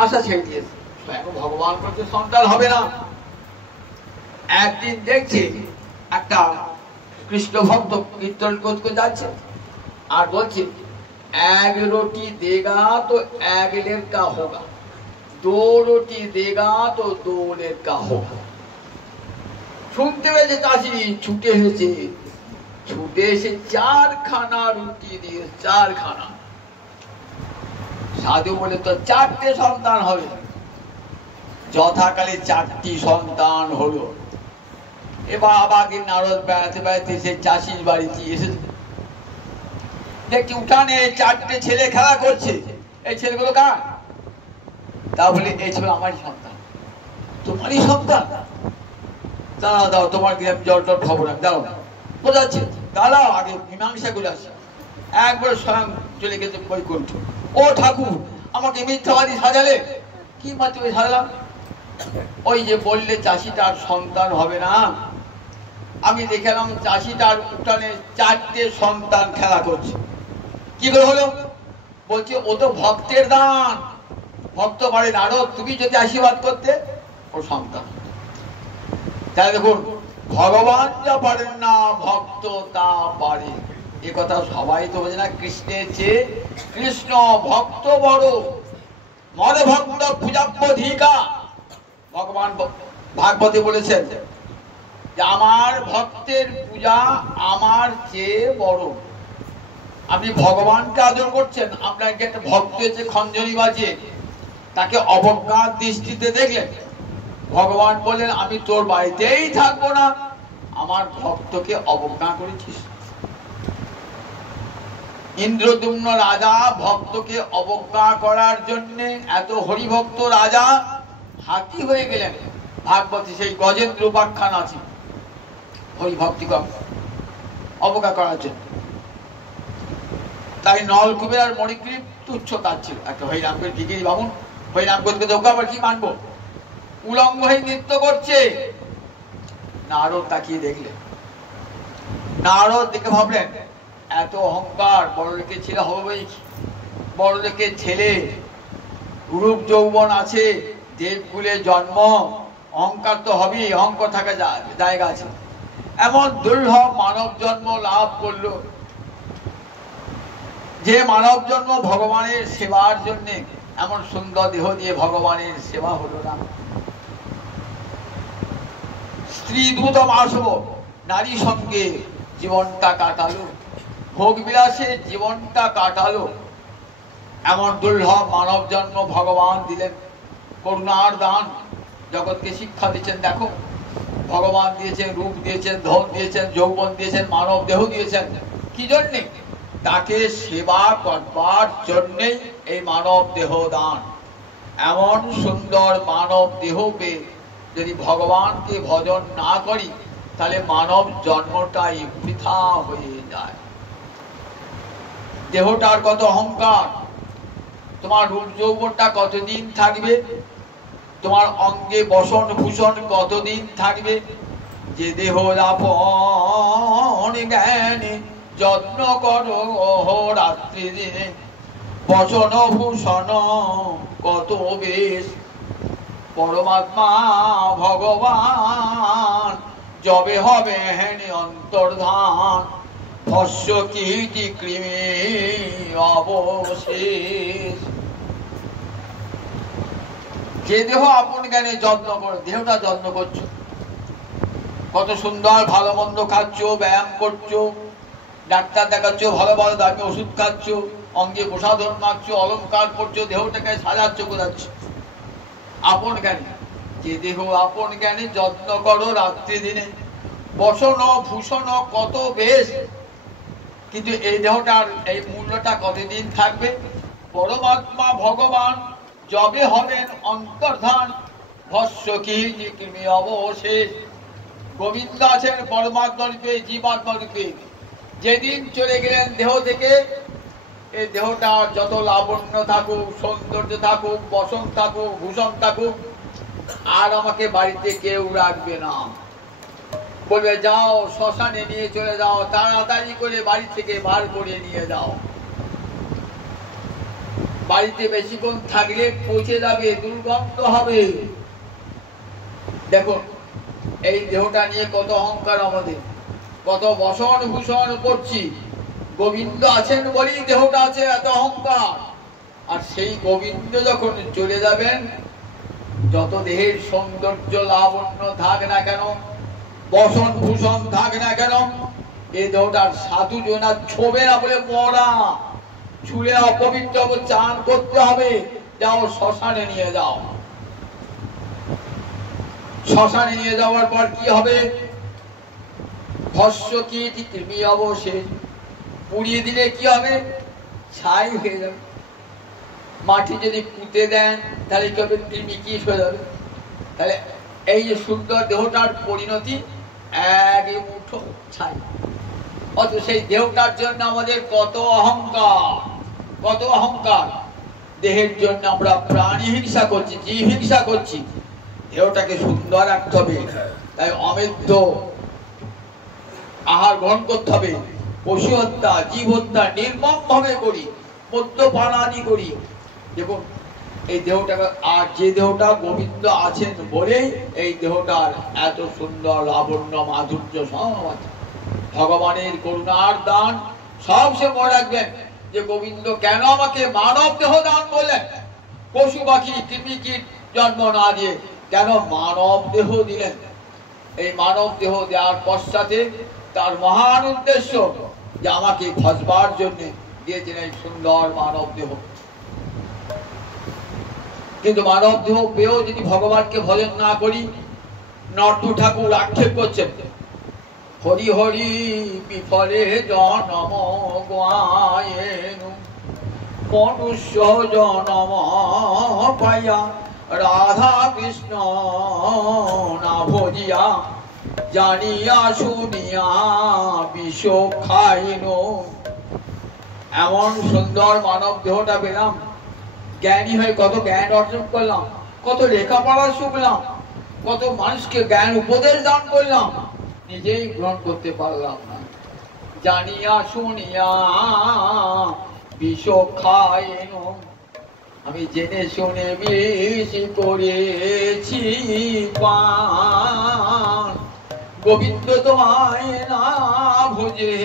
আশা ছেড়ে দিয়েছে। ভগবান বলছে সন্তান হবে না। একদিন দেখছি একটা কৃষ্ণ ভক্ত কীর্তন করতে যাচ্ছে আর বলছে, এক রুটি দেগা তো এক লেরকা হোগা, দো রুটি দেগা তো দো লেরকা হোগা। শুনতে পেয়েছে চাষি, ছুটে এসেছে, ছুটে এসে 4খানা রুটি দিয়ে 4খানা। সাধু বলে তো 4টে সন্তান হবে। যথাকালে 4টি সন্তান হলো। এবার আবাকে নারদ বেড়াতে বেড়াতে সেই চাষির বাড়িতে এসেছে, দেখছি উঠানে 4টে ছেলে খেলা করছে। এই ছেলেগুলো কার? তা বলে এই ছেলে আমারই সন্তান। তোমারই সন্তান? দাঁড়াও দাও, তোমার কি আমি জল টল খাবো না, দাঁড়াও বোঝাচ্ছে, দাঁড়াও আগে মীমাংসা করে আসি। একবার স্বয়ং চলে গেছে বৈকুণ্ঠ। ও ঠাকুর আমাকে মিথ্যাবাদী সাজালে। কি মাত্র সাজালাম? ওই যে বললে চাষিটার সন্তান হবে না, আমি দেখলাম চাষিটার উঠানে 4টে সন্তান খেলা করছে। কি করে হলো? বলছে ও তো ভক্তের দান, ভক্ত বাড়ে নারদ, তুমি যদি আশীর্বাদ করতে ও সন্তান। তাহলে দেখুন ভগবান যা পারেন না ভক্ত তা পারে, এ কথা সবাই তো বোঝে না। কৃষ্ণের চেয়ে কৃষ্ণ ভক্ত বড়, মদ ভক্ত পূজাপ্যধিকা। ভগবান ভাগবতে বলেছেন যে আমার ভক্তের পূজা আমার চেয়ে বড়। আপনি ভগবানকে আদর করছেন, আপনাকে একটা ভক্ত এসে খঞ্জনি বাজিয়ে তাকে অবজ্ঞার দৃষ্টিতে দেখলেন, ভগবান বললেন আমি তোর বাড়িতেই থাকবো না, আমার ভক্তকে অবজ্ঞা করেছিস। ইন্দ্রদ্যুম্ন রাজা ভক্তকে অবজ্ঞা করার জন্য এত হরিভক্ত রাজা হাতি হয়ে গেলেন। ভাগবতী সেই গজেন্দ্র উপাখ্যান আছে, হরিভক্তি অবজ্ঞা করার জন্য। তাই নলকুবের আর মণিগ্রীব তুচ্ছ তার ছিল। একটা হরিরামকে ভিখিরি বামুন হরিরাম করতে ওকে আবার কি মানবো, উলঙ্গ হয়ে নৃত্য করছে। নারদ তাকিয়ে দেখলেন, নারদ দেখে ভাবলেন এত অহংকার, বড় লোকের ছেলে হবে, বড় লোকের ছেলে, রূপ যৌবন আছে, দেবকুলে জন্ম, অহংকার তো হবেই, অহংকার থাকা জায়গা আছে। এমন দুর্লভ মানব জন্ম লাভ করলো, যে মানব জন্ম ভগবানের সেবার জন্য এমন সুন্দর দেহ দিয়ে ভগবানের সেবা হলো না। স্ত্রী দূতম আসব, নারী সঙ্গে জীবনটা কাটালো, ভোগ বিলাসে জীবনটা কাটালো। এমন দুর্লভ মানব জন্ম ভগবান দিলেন, করুণার দান, জগৎকে শিক্ষা দিচ্ছেন। দেখো ভগবান দিয়েছেন, রূপ দিয়েছেন, ধন দিয়েছেন, যৌবন দিয়েছেন, মানব দেহ দিয়েছেন। কি জন্যে? তাকে সেবা করবার জন্যেই এই মানব দেহ দান। এমন সুন্দর মানব দেহ পেয়ে যদি ভগবানকে ভজন না করি তাহলে মানব জন্মটাই বৃথা হয়ে যায়। দেহটার কত অহংকার, তোমার রূপ যৌবনটা কতদিন থাকবে, তোমার অঙ্গে বসন ভূষণ কতদিন থাকবে। যে দেহ আপন জ্ঞানে যত্ন করো রাত্রি দিনে, বসন ভূষণ কত বেশ। পরমাত্মা ভগবান যবে হবে হেনে অন্তর্ধান, ভস্য কীটি কৃমি অবশেষ। যে দেহ আপন জ্ঞানে যত্ন করো, দেহটা যত্ন করছো, কত সুন্দর ভালো মন্দ খাচ্ছ, ব্যায়াম করছো, ডাক্তার দেখাচ্ছ, ভালো ভালো দামি ওষুধ খাচ্ছ, অঙ্গে প্রসাধন মাখছো, অলঙ্কার করছো, দেহটাকে সাজাচ্ছ, বোঝাচ্ছ আপন জ্ঞানে। যে দেহ আপন জ্ঞানে যত্ন করো রাত্রি দিনে, বসন ভূষণ কত বেশ, কিন্তু এই দেহটার এই মূল্যটা কতদিন থাকবে? পরমাত্মা ভগবান যবে হবেন অন্তর্ধান, ভস্য কি কৃমি অবশেষ। গোবিন্দ আছেন পরমাত্মা রূপে, জীবাত্মা রূপে। যেদিন চলে গেলেন দেহ থেকে, এই দেহটা যত লাবণ্য থাকুক, সৌন্দর্য থাকুক, বসন থাকুক, ভূষণ থাকুক, আর আমাকে বাড়িতে কেউ রাখবে না। বলবে যাও শ্মশানে নিয়ে চলে যাও, তাড়াতাড়ি করে বাড়ি থেকে বার করে নিয়ে যাও। বাড়িতে বেশিক্ষণ থাকলে পচে যাবে, দুর্গন্ধ হবে। দেখুন এই দেহটা নিয়ে কত অহংকার আমাদের, কত বসন ভূষণ করছি। গোবিন্দ আছেন বলেই দেহটা আছে, এত অহংকার। আর সেই গোবিন্দ যখন চলে যাবেন, যত দেহের সৌন্দর্য লাবণ্য থাক না কেন, বসন ভূষণ থাক না কেন, এই দেহটার সাধু জনা ছোবে না বলে মরা, ছুলে অপবিত্র চান করতে হবে। যাও শ্মশানে নিয়ে যাও। শ্মশানে নিয়ে যাওয়ার পর কি হবে? ভস্য কীট কৃমি অবশেষ। পুড়িয়ে দিলে কি হবে? ছাই হয়ে যাবে। মাটি যদি পুঁতে দেন তাহলে কি হবে? কৃমি কীট হয়ে যাবে। তাহলে এই যে সুন্দর দেহটার পরিণতি এক মুঠো ছাই। অত সেই দেহটার জন্য আমাদের কত অহংকার, কত অহংকার। দেহের জন্য আমরা প্রাণী হিংসা করছি, জীব হিংসা করছি। দেহটাকে সুন্দর রাখতে হবে, তাই অমেধ্য আহার গ্রহণ করতে হবে। পশু হত্যা, জীব হত্যা নির্মম ভাবে করি, মদ্যপানাদি করি। দেখুন এই দেহটাকে, আর যে দেহটা গোবিন্দ আছেন বলেই এই দেহটার এত সুন্দর লাবণ্য মাধুর্য সব আছে। ভগবানের করুণার দান। সবসময় মনে রাখবেন যে গোবিন্দ কেন আমাকে মানব দেহ দান করলেন। পশু পাখি কৃমি কীট জন্ম না দিয়ে কেন মানব দেহ দিলেন? এই মানব দেহ দেওয়ার পশ্চাতে তার মহান উদ্দেশ্য যে আমাকে খসবার জন্য দিয়েছেন এই সুন্দর মানব দেহ। কিন্তু মানব দেহ পেয়েও যদি ভগবানকে ভজন না করি, নটু ঠাকুর আক্ষেপ করছেন, হরি হরি বিফলে জনম গায়েনু, মনুষ্য জনম পাইয়া রাধা কৃষ্ণ না ভজিয়া, জানিয়া শুনিয়া বিষ খাইনু। এমন সুন্দর মানব দেহটা পেলাম, জ্ঞানী হয়ে কত জ্ঞান অর্জন করলাম, কত লেখাপড়া শিখলাম, কত মানুষকে জ্ঞান উপদেশ দান করলাম, নিজেই গ্রহণ করতে পারলাম না। জানিয়া শুনিয়া বিষ খাইনু। আমি জেনে শুনে বিষ করেছি পান, গোবিন্দ তোমায় না ভজে।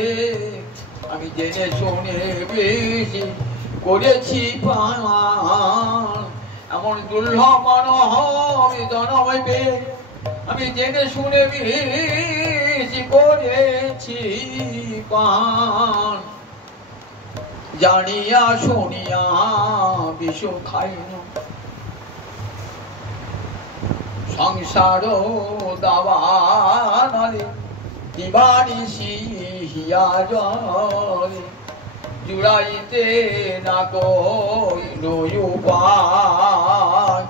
আমি জেনে শুনে বিষ করেছি পান, এমন দুর্লভ মানব জন হইবে। আমি জেনে শুনে বিষ করেছি পান, জানিয়া শুনিয়া বিষ খাইনু। সংসার দাবানলে দিবানিশি হিয়া জলে, জুড়াইতে না কইল উপায়।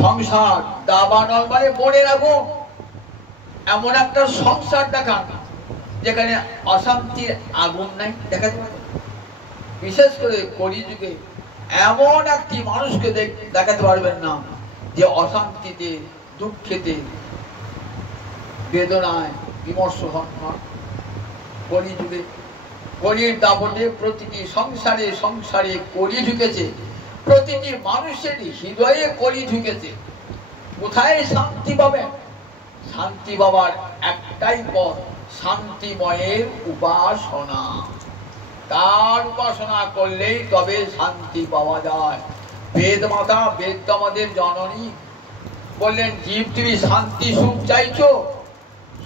সংসার দাবানল মানে মনে রাখো এমন একটা সংসার দেখান যেখানে অশান্তির আগুন নাই, দেখাতে পারে। বিশেষ করে কলিযুগে এমন একটি মানুষকে দেখাতে পারবেন না যে অশান্তিতে, দুঃখেতে, বেদনায় বিমর্ষ হন না। কলিযুগে কলির দাপটে প্রতিটি সংসারে সংসারে কলি ঢুকেছে, প্রতিটি মানুষের হৃদয়ে কলি ঢুকেছে। কোথায় শান্তি পাবেন? শান্তি পাবার একটাই পথ, শান্তিময়ের উপাসনা। তার উপাসনা করলেই তবে শান্তি পাওয়া যায়। বেদ মাতা, বেদ তো আমাদের জননী, বললেন জীব তুমি শান্তি সুখ চাইছো,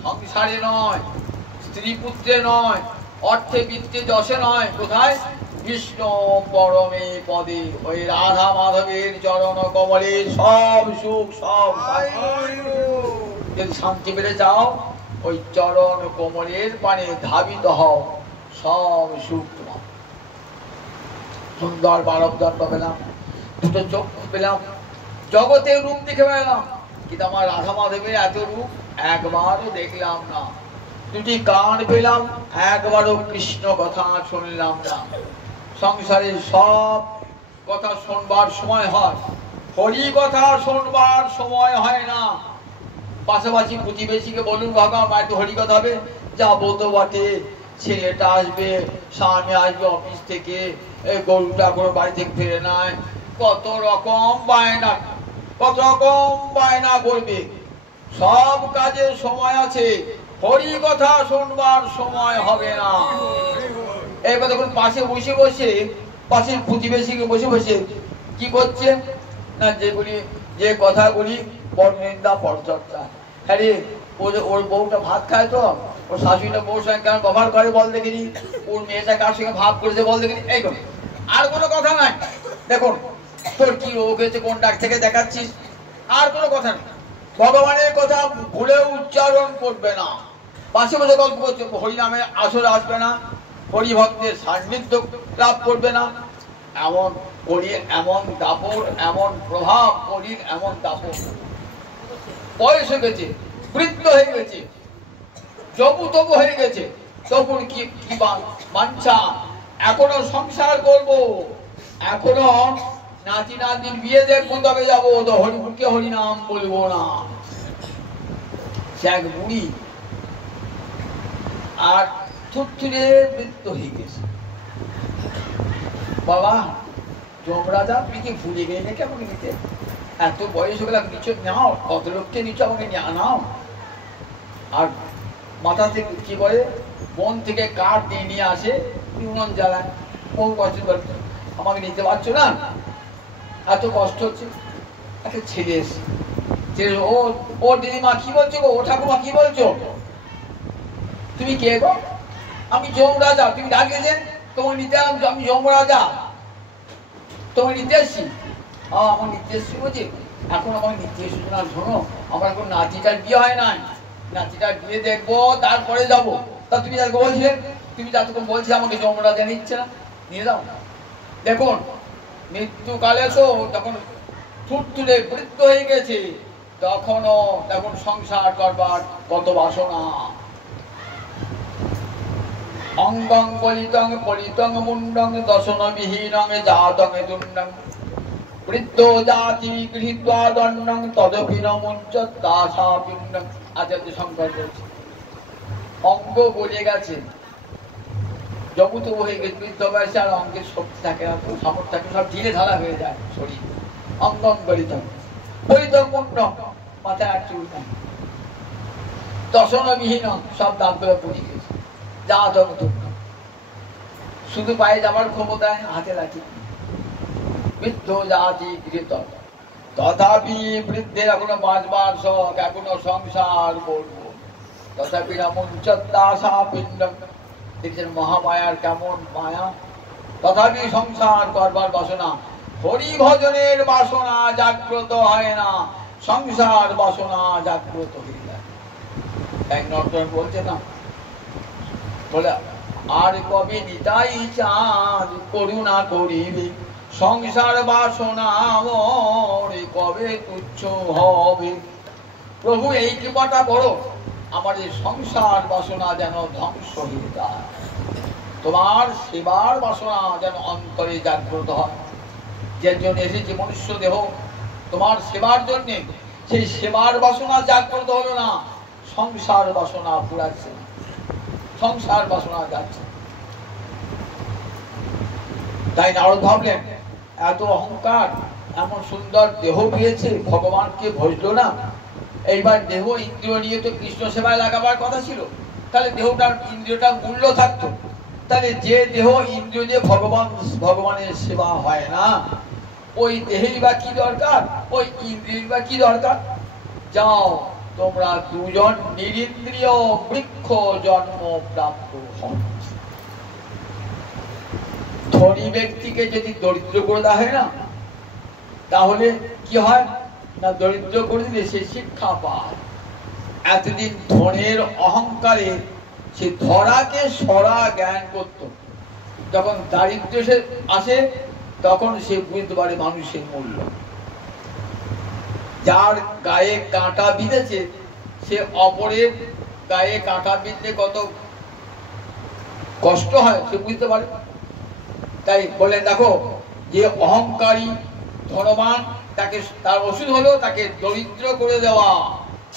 সংসারে নয়, স্ত্রী পুত্রে নয়, অর্থে বিত্তে যশে নয়, কোথায়? কৃষ্ণ পরমে পদে, ওই রাধা মাধবের চরণ কমলে সব সুখ সব। যদি শান্তি পেতে চাও ওই চরণ কমলের পানে ধাবিত হও, সব সুখ তোমার। সুন্দর বারব দণ্ড পেলাম, দুটো চোখ পেলাম, জগতের রূপ দেখে পেলাম, কিন্তু আমার রাধা মাধবের এত রূপ একবারও দেখলাম না। দুটি কান পেলাম, একবারও কৃষ্ণ কথা শুনলাম না। সংসারের সব কথা শুনবার সময় হয়, হরি কথা শুনবার সময় হয় না। পাশাপাশি প্রতিবেশীকে বলুন বাবা মা একটু হরি কথা হবে, যাবো তো বটে, ছেলেটা আসবে, স্বামী আসবে অফিস থেকে, গরুটা করে বাড়ি থেকে ফিরে নাই, কত রকম বায়না, কত রকম বায়না করবে। সব কাজের সময় আছে, হরি কথা শুনবার সময় হবে না। এবার দেখুন পাশে বসে বসে, পাশের প্রতিবেশীকে বসে বসে কি করছে না, যেগুলি যে কথাগুলি বড় নিন্দা পরচর্চা। হ্যাঁ রে, ওর বউটা ভাত খায় তো, ওর শাশুড়িটা বউর সঙ্গে কেমন ব্যবহার করে বল দেখিনি, ওর মেয়েটা কার সঙ্গে ভাব করেছে বল দেখিনি, এই আর কোনো কথা নাই। দেখুন তোর কি রোগ হয়েছে, কোন ডাক থেকে দেখাচ্ছিস, আর কোনো কথা নেই। ভগবানের কথা ভুলে উচ্চারণ করবে না। পাশে বসে গল্প করছে, হরি নামে আসরে আসবে না, হরিভক্তের সান্নিধ্য লাভ করবে না। এমন করির এমন দাপট, এমন প্রভাব, করির এমন দাপট। বয়স হয়ে গেছে, বৃদ্ধ হয়ে গেছে, জবু তবু হয়ে গেছে, তখন কি মানছা, এখনো সংসার করবো, এখনো নাতি নাতির বিয়ে দেখবো, তবে যাবো, তো হরিমুখে হরিনাম বলবো না। সে এক বুড়ি, আর থুরথুরে মৃত্যু হয়ে গেছে। বাবা যমরাজা, তুমি কি ভুলে গেলে নাকি আমাকে নিতে? এত বয়স হয়ে গেল, নিচে নাও, কত লোককে নিচে আমাকে নাও। আর মাথা থেকে কি করে, বন থেকে কাঠ দিয়ে নিয়ে আসে, উনুন জ্বালায়, বহু কষ্ট করছে, আমাকে নিতে পারছো না, এত কষ্ট হচ্ছে। একটা ছেলে এসে, ও দিদিমা কি বলছো গো, ও ঠাকুমা কি বলছো, তুমি কে গো? আমি যমরাজা, তুমি ডাকিয়েছেন তোমার নিতে, আমি যমরাজা, তোমার নিতে এসছি। আমার নিতে এসছি বলছি, এখন আমার নিতে এসেছো না, শোনো আমার এখন নাতিটার বিয়ে হয় নাই, নাতিটার বিয়ে দেখবো তারপরে যাবো। তা তুমি যাকে বলছিলে, তুমি যতক্ষণ বলছিলে আমাকে যমরাজা নিচ্ছে না, নিয়ে যাও। দেখুন মৃত্যুকালে তো তখন থুরথুরে বৃদ্ধ হয়ে গেছে, তখনও তখন সংসার করবার কত বাসনা। অঙ্গং বলিতং পলিতং মুন্ডং দশন বিহীনং জাতং দুন্ডং বৃদ্ধ জাতি গৃহীত্বা দণ্ডং তদপি ন মুঞ্চত্তাসা পিণ্ডং। আচার্য শঙ্কর বলছে অঙ্গ গলে গেছে, জবুত হয়ে গেছে, বৃদ্ধ বয়সে আর অঙ্গের শক্তি থাকে না, সামর্থ্য থাকে, সব ঢিলে ঢালা হয়ে যায় শরীর। অঙ্গং বলিতং পলিতং মুন্ডং, মাথায় আর চুল নাই, দশন বিহীন, সব দাঁতগুলো পড়ে গেছে, জাতং দুন্ডং, শুধু পায়ে যাবার ক্ষমতায়, হাতে লাঠি। বৃদ্ধ জাতি গৃহীত, তথাপি বৃদ্ধের এখনো বাঁচবার শখ, এখনো সংসার করবো, তথাপি না মুঞ্চত্তাসা পিণ্ডং। দেখছেন মহামায়ার কেমন মায়া, তথাপি সংসার করবার বাসনা, হরি ভজনের বাসনা জাগ্রত হয় না, সংসার বাসনা জাগ্রত হয়ে যায়। এক নর্তন বলছে না, বলে আর কবি নিতাই চাঁদ করুণা করিবে, সংসার বাসনা মরে কবে তুচ্ছ হবে। প্রভু এই কৃপাটা করো, আমার এই সংসার বাসনা যেন ধ্বংস হয়ে যায়, তোমার সেবার বাসনা যেন অন্তরে জাগ্রত হয়। যে জন্য এসেছে মনুষ্য দেহ, তোমার সেবার জন্যে, সেই সেবার বাসনা জাগ্রত হলো না, সংসার বাসনা পুরাচ্ছে, সংসার বাসনা যাচ্ছে। তাই নারদ ভাবলেন এত অহংকার, এমন সুন্দর দেহ পেয়েছে, ভগবানকে ভজলো না, এইবার দেহ ইন্দ্রিয় নিয়ে তো কৃষ্ণ সেবায় লাগাবার কথা ছিল, তাহলে দেহটার ইন্দ্রিয়টার মূল্য থাকতো। তাহলে যে দেহ ইন্দ্রিয় দিয়ে ভগবানের সেবা হয় না, ওই দেহের বা কি দরকার, ওই ইন্দ্রিয়ের বা কি দরকার? যাও তোমরা দুজন নিরিন্দ্রিয় বৃক্ষ জন্ম প্রাপ্ত হও। ধনী ব্যক্তিকে যদি দরিদ্র করে দেওয়া হয় না, তাহলে কি হয় না, দরিদ্র করে দিলে সে শিক্ষা পায়। এতদিন ধনের অহংকারে সে ধরাকে সরা জ্ঞান করত, যখন দারিদ্র সে আসে তখন সে বুঝতে পারে মানুষের মূল্য। যার গায়ে কাঁটা বিঁধেছে সে অপরের গায়ে কাঁটা বিঁধলে কত কষ্ট হয় সে বুঝতে পারে। তাই বলেন, দেখো যে অহংকারী ধনবান, তাকে তার ওষুধ হলো তাকে দরিদ্র করে দেওয়া,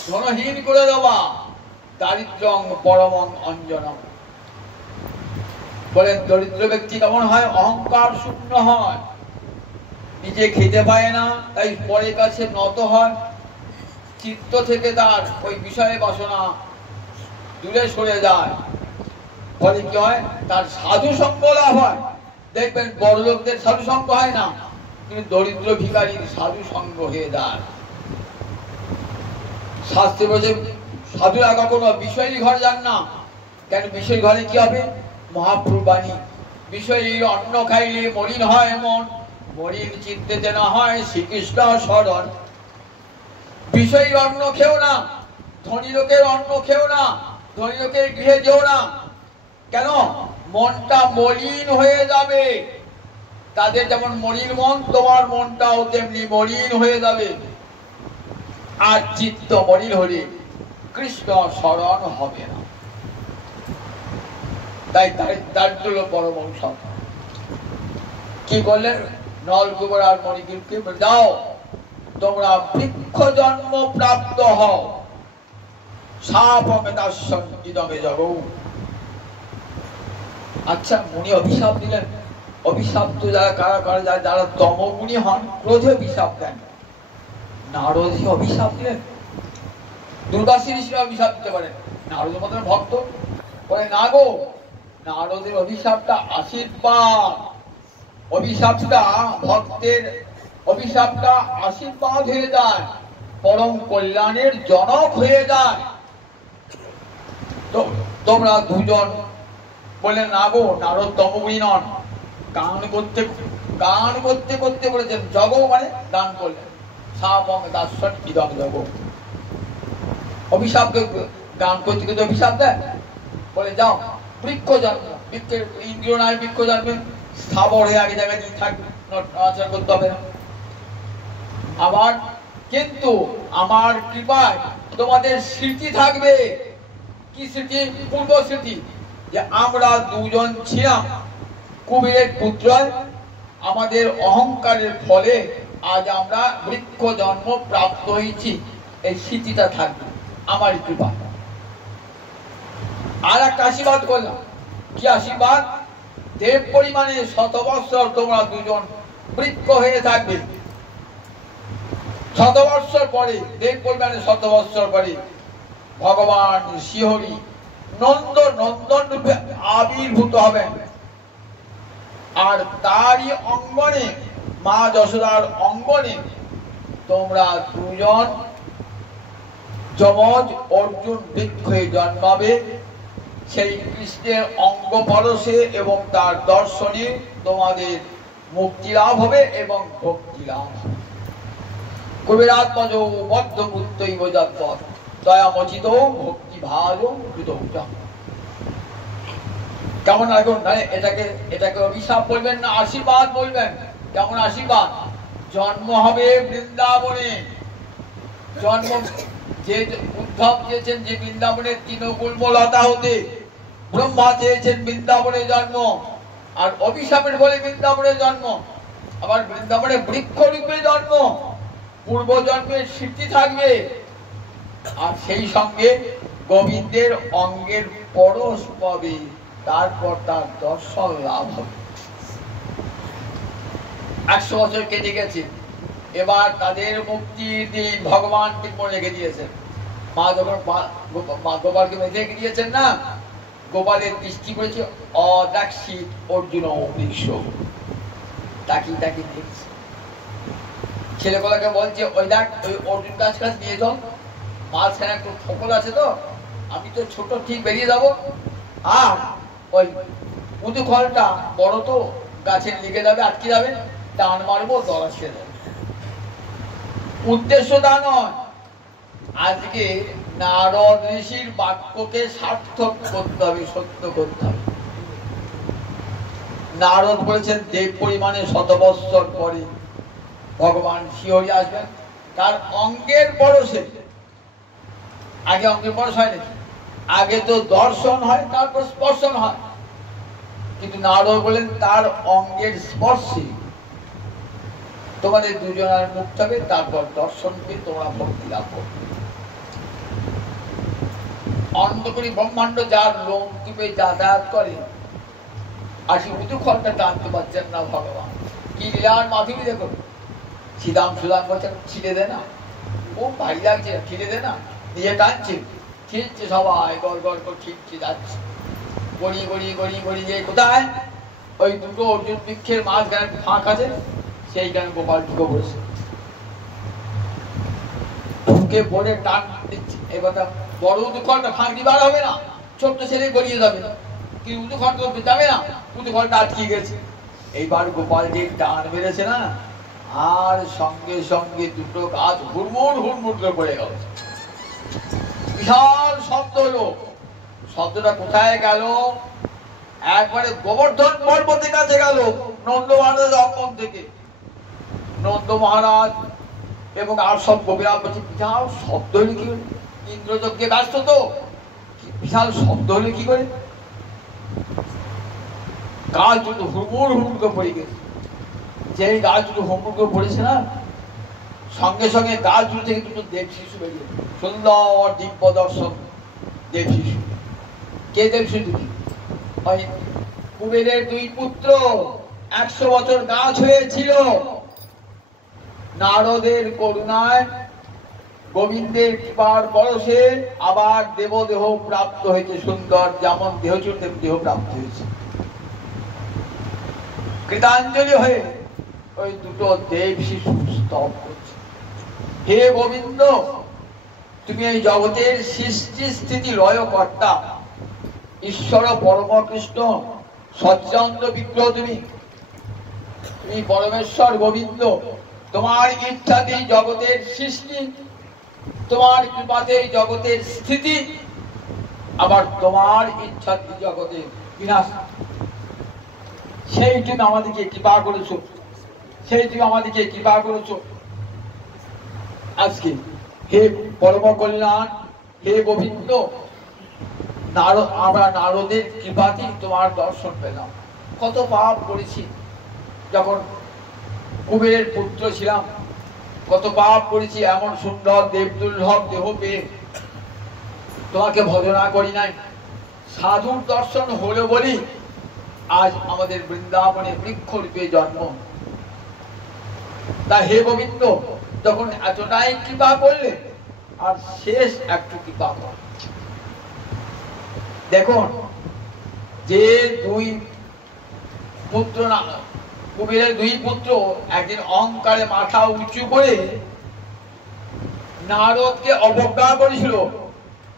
ধনহীন করে দেওয়া। দারিদ্র্যং পরমং অঞ্জনম। বলেন দরিদ্র ব্যক্তি কেমন হয়? অহংকার শূন্য হয়, নিজে খেতে পায় না, তাই পরের কাছে নত হয়। চিত্ত থেকে তার ওই বিষয়ে বাসনা দূরে সরে যায়। ফলে কি হয়? তার সাধু সঙ্গ লাভ হয়। দেখবেন বড় লোকদের সাধু সঙ্গ হয় না, কিন্তু দরিদ্র ভিখারির সাধু সঙ্গ হয়ে যায়। শাস্ত্রে বসে সাধুরা কখনো বিষয়ী ঘরে যান না। কেন? বিষয় ঘরে কি হবে? মহাপ্রভু বাণী, বিষয়ীর অন্ন খাইলে মলিন হয় মন, মলিন চিন্তেতে না হয় শ্রীকৃষ্ণ স্মরণ। বিষয়ীর অন্ন খেও না, ধনী লোকের অন্ন খেও না, ধনী লোকের গৃহে যেও না। কেন? মনটা মলিন হয়ে যাবে। তাদের যেমন মলিন মন, তোমার মনটাও তেমনি মলিন হয়ে যাবে। আর চিত্ত মলিন হলে কৃষ্ণ স্মরণ হবে না। তাই দারিদ্র পরম ঔষধ। কি করলেন? নলকুমার আর মণিকুলকে যাও তোমরা বৃক্ষ জন্ম প্রাপ্ত হও, সাপমেদাস্যং ইদমে জগৌ। আচ্ছা, মুনি অভিশাপ দিলেন। অভিশাপ তো যারা কারা কারা, যারা তমগুণী হন ক্রোধে অভিশাপ দেন। নারদ অভিশাপ দিলেন। দুর্বাসী ঋষিরা অভিশাপ দিতে পারেন, নারদের মতন ভক্ত বলে না গো, নারদের অভিশাপটা আশীর্বাদ। অভিশাপটা ভক্তের অভিশাপটা আশীর্বাদ হয়ে যায়, পরম কল্যাণের জনক হয়ে যায়। তো তোমরা দুজন বলে না গো, নারদ তমগুণী নন। গান করতে করতে বলেছেন জগ মানে গান করলেন, সাপং দাস্যং ইদং জগ। অভিশাপকে গান করতে করতে অভিশাপ দেয়। বলে যাও বৃক্ষ জন্ম, বৃক্ষের ইন্দ্রিয় নাই, বৃক্ষ জন্মে স্থাবর হয়ে আগে জায়গায় থাকবে, নড়াচড়া করতে হবে না। আবার কিন্তু আমার কৃপায় তোমাদের স্মৃতি থাকবে। কি স্মৃতি? পূর্ব স্মৃতি, যে আমরা দুজন ছিলাম কুবেরের পুত্র, আমাদের অহংকারের ফলে আজ আমরা বৃক্ষ জন্ম প্রাপ্ত হয়েছি। এই স্মৃতিটা থাকবে আমার কৃপা। আর একটা আশীর্বাদ করলাম। কি আশীর্বাদ? দেব পরিমাণে 100 বৎসর তোমরা দুজন বৃক্ষ হয়ে থাকবে। 100 বৎসর পরে, দেব পরিমাণে 100 বৎসর পরে ভগবান শ্রীহরি নন্দন রূপে আবির্ভূত হবেন। আর তারই অঙ্গনে, মা যশোদার অঙ্গনে তোমরা দুজন যমজ অর্জুন বৃক্ষ হয়ে জন্মাবে। সেই কৃষ্ণের অঙ্গ পরশে এবং তার দর্শনে তোমাদের মুক্তি লাভ হবে এবং ভক্তি লাভ হবে। কুবেরাত্মজ বদ্ধপুত্রৈব যৎপদ দয়ামচিত ভক্তি ভাজ কৃতৌচ। কেমন এখন? এটাকে অভিশাপ বলবেন না আশীর্বাদ বলবেন? কেমন আশীর্বাদ? জন্ম হবে বৃন্দাবনে। জন্ম যে উদ্ধব চেয়েছেন যে বৃন্দাবনে তৃণগুল্ম লতা হতে, ব্রহ্মা চেয়েছেন বৃন্দাবনে জন্ম, আর অভিশাপের বলে বৃন্দাবনে জন্ম। আবার বৃন্দাবনে বৃক্ষ রূপে জন্ম, পূর্ব জন্মের স্মৃতি থাকবে। আর সেই সঙ্গে গোবিন্দের অঙ্গের পরশ পাবে, তারপর তার দর্শন লাভ হবে। 100 বছর কেটে গেছে, এবার তাদের মুক্তির দিন ভগবান ঠিক মনে রেখে দিয়েছেন। মা যখন গোপালকে বেঁধে রেখে দিয়েছেন না, গোপালের দৃষ্টি করেছে অদ্রাক্ষিত অর্জুন বৃক্ষ। তাকিয়ে দেখছে ছেলেগুলোকে বলছে ওই দেখ ওই অর্জুন গাছ গাছ নিয়ে যাও, মাঝখানে একটু ফোকল আছে তো, আমি তো ছোট ঠিক বেরিয়ে যাবো, আর ওই উঁচু খলটা বড় তো গাছের লিগে যাবে, আটকে যাবে, টান মারবো দলা ছেড়ে যাবে। উদ্দেশ্য তা নয়, আজকে নারদ ঋষির বাক্যকে সার্থক করতে হবে, সত্য করতে হবে। নারদ বলেছেন দেব পরিমাণে শতবৎসর পরে ভগবান শিহরি আসবেন, তার অঙ্গের বরসে। আগে অঙ্গের বরস হয় নাকি? আগে তো দর্শন হয়, তারপর স্পর্শন হয়, কিন্তু নারদ বলেন তার অঙ্গের স্পর্শে তোমাদের দুজনের মুখ হবে, তারপর দর্শনকে তোমরা ভক্তি লাভ করবে। অন্তকরী ব্রহ্মাণ্ড যার লোম টিপে যাতায়াত করে, আর সে উঁচু খলটা টানতে পারছেন না ভগবান। কি লীলার মাধুরী দেখো, শ্রীরাম সুদাম বলছেন ছিঁড়ে দে না, ও ভারী লাগছে, ছিঁড়ে দে না, নিজে টানছে, ছিঁড়ছে, সবাই গড় গড় করে ছিঁড়ছে যাচ্ছে, গড়ি গড়ি গড়ি গড়ি যে কোথায় ওই দুটো অর্জুন বৃক্ষের মাঝখানে ফাঁক আছে, সেইখানে গোপাল ঢুকে পড়েছে, ঢুকে পড়ে টান দিচ্ছে। এবার বড় উদুখলটা ফাঁক দিবার হবে না, ছোট্ট ছেলে গড়িয়ে যাবে, কিন্তু উদুখল তো যাবে না, উদুখলটা আটকে গেছে। এইবার গোপাল যে টান মেরেছে না, আর সঙ্গে সঙ্গে দুটো গাছ হুড়মুড় হুড়মুড় করে পড়ে গেল, বিশাল শব্দ হলো। শব্দটা কোথায় গেল? একবারে গোবর্ধন পর্বতের কাছে গেল, নন্দ মহারাজ অঙ্গন থেকে। নন্দ মহারাজ এবং আর সব কবিরা বলছে বিশাল শব্দ হলে কি করে? ইন্দ্রযজ্ঞে ব্যস্ত তো, বিশাল শব্দ হলে কি করে? গাছ দুটো হুড়মুড় হুড়মুড় করে পড়ে গেছে। যেই গাছ দুটো হুড়মুড় করে পড়েছে না, সঙ্গে সঙ্গে গাছ দুটো থেকে দুটো দেব শিশু বেরিয়ে, সুন্দর দিব্য দর্শন দেব শিশু। কে দেব শিশু? কুবেরের দুই পুত্র 100 বছর গাছ হয়েছিল, নারদের করুণায় গোবিন্দের কৃপার পরশে আবার দেবদেহ প্রাপ্ত হয়েছে, সুন্দর যেমন দেহ ছিল তেমন দেহ প্রাপ্ত হয়েছে। কৃতাঞ্জলি হয়ে ওই দুটো দেব শিশু স্তব করছে, হে গোবিন্দ, তুমি এই জগতের সৃষ্টি স্থিতি লয় কর্তা, ঈশ্বর পরম কৃষ্ণ সচ্চিদানন্দ বিগ্রহ, তুমি পরমেশ্বর গোবিন্দ। তোমার ইচ্ছাতেই জগতের সৃষ্টি, তোমার কৃপাতেই জগতের স্থিতি, আবার তোমার ইচ্ছাতে জগতের বিনাশ। সেই তুমি আমাদেরকে কৃপা করেছো, সেই তুমি আমাদেরকে কৃপা করেছো আজকে। হে পরম কল্যাণ, হে গোবিন্দ, আমরা নারদের কৃপাতেই তোমার দর্শন পেলাম। কত পাপ করেছি, যখন কুবেরের পুত্র ছিলাম কত পাপ করেছি, এমন সুন্দর দেবদুর্লভ দেহ পেয়ে তোমাকে ভজনা করি নাই। সাধুর দর্শন হলো বলি আজ আমাদের বৃন্দাবনে বৃক্ষরূপে জন্ম। তা হে গোবিন্দ, তখন এতটাই কৃপা করলে, আর শেষ একটু কৃপা কর। দেখুন, যে দুই পুত্র, কুবেরের দুই পুত্র একদিন অহংকারে মাথা উঁচু করে নারদকে অবজ্ঞা করেছিল,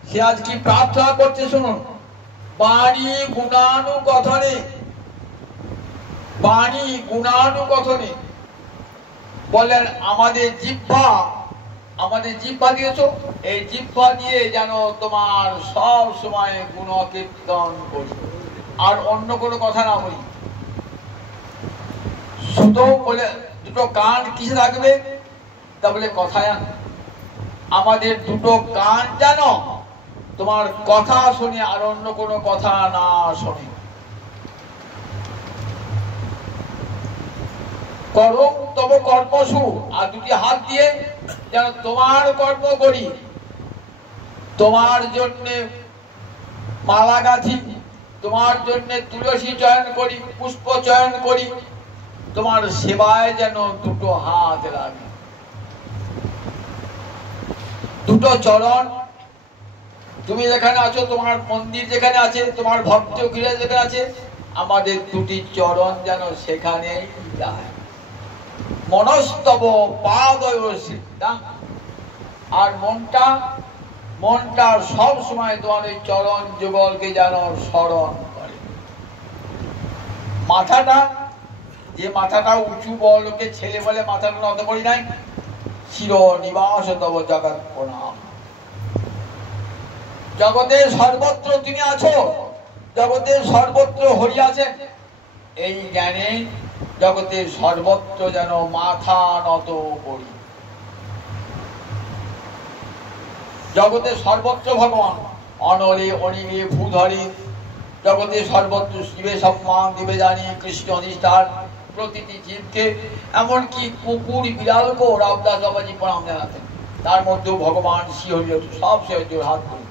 সে আজ কি প্রার্থনা করছে শুনুন। বাণী গুণানুকথনে, বাণী গুণানুকথনে বললেন, আমাদের জিহ্বা দিয়েছো, এই জিহ্বা দিয়ে যেন তোমার সব সময় গুণ কীর্তন করি, আর অন্য কোনো কথা না বলি। শুধু বলে দুটো কান কিসে থাকবে? তা বলে কথায়। আমাদের দুটো কান যেন তোমার কথা শুনে, আর অন্য কোনো কথা না শোনে। করম তব কর্মসু, আর দুটি হাত দিয়ে যেন তোমার কর্ম করি, তোমার জন্যে মালা গাঁথি, তোমার জন্যে তুলসী চয়ন করি, পুষ্প চয়ন করি, তোমার সেবায় যেন দুটো হাত লাগে। দুটো চরণ, তুমি যেখানে আছো, তোমার মন্দির যেখানে আছে, তোমার ভক্ত গৃহ যেখানে আছে, আমাদের দুটি চরণ যেন সেখানেই যায়। মনস্তব পাদয় সিদ্ধাং। আর মনটা সব সময় তোমার ওই চরণ যুগলকে যেন স্মরণ করে। মাথাটা উঁচু বলকে ছেলে বলে মাথাটা নত করি নাই, চির নিবাস তব জগৎ প্রণাম। জগতের সর্বত্র তুমি আছো, জগতের সর্বত্র হরি আছেন, এই জ্ঞানে জগতের সর্বত্র যেন মাথা নত করি। জগতের সর্বত্র ভগবান, অনলে অনিলে ভূধরে, জগতের সর্বত্র শিবে সম্মান দিবে জানি কৃষ্ণ অধিষ্ঠান প্রতিটি জীবকে। এমনকি কুকুর বিড়ালকেও রামদাস বাবাজি প্রণাম জানাতেন, তার মধ্যেও ভগবান শ্রীহরি সব শ্রীহরির হাত ধরে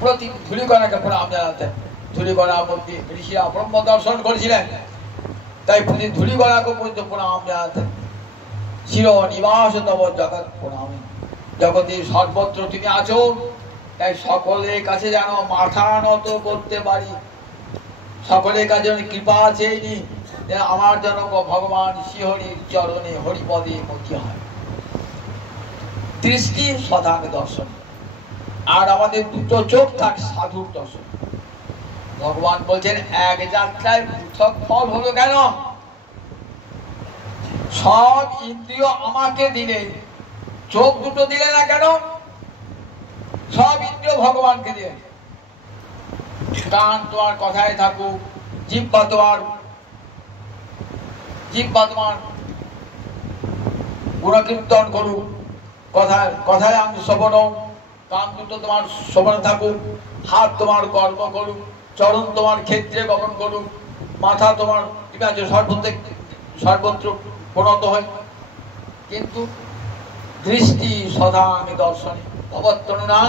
প্রতি ধূলিকণাকে প্রণাম জানাতেন। ধূলিকণার মধ্যে ঋষিরা ব্রহ্ম দর্শন করেছিলেন, তাই প্রতি ধূলিকণাকে পর্যন্ত প্রণাম জানাতেন। চির নিবাস তব জগৎ প্রণাম। জগতের সর্বত্র তুমি আছো, তাই সকলের কাছে যেন মাথা নত করতে পারি, সকলের কাছে যেন কৃপা চেয়ে নি, যেন আমার যেন ভগবান শ্রীহরির চরণে হরিপদে মতি হয়। দৃষ্টি সদাং দর্শন, আর আমাদের দুটো চোখ থাক সাধুর দর্শন। ভগবান বলছেন এক যাত্রায় পৃথক ফল হলো কেন? সব ইন্দ্রিয় আমাকে দিলে, চোখ দুটো দিলে না কেন? সব ইন্দ্রিয় ভগবানকে দিলেন। কান তোমার কথায় থাকুক, জিহ্বা তোমার গুণকীর্তন করুক, কথায় আমি শ্রবণ, কান দুটো তোমার শ্রবণ থাকুক, হাত তোমার কর্ম করুক, চরণ তোমার ক্ষেত্রে গমন করুক, মাথা তোমার সর্বত্র প্রণত হয়। কিন্তু দৃষ্টি সদা আমি দর্শনে ভবত্তনুনাং,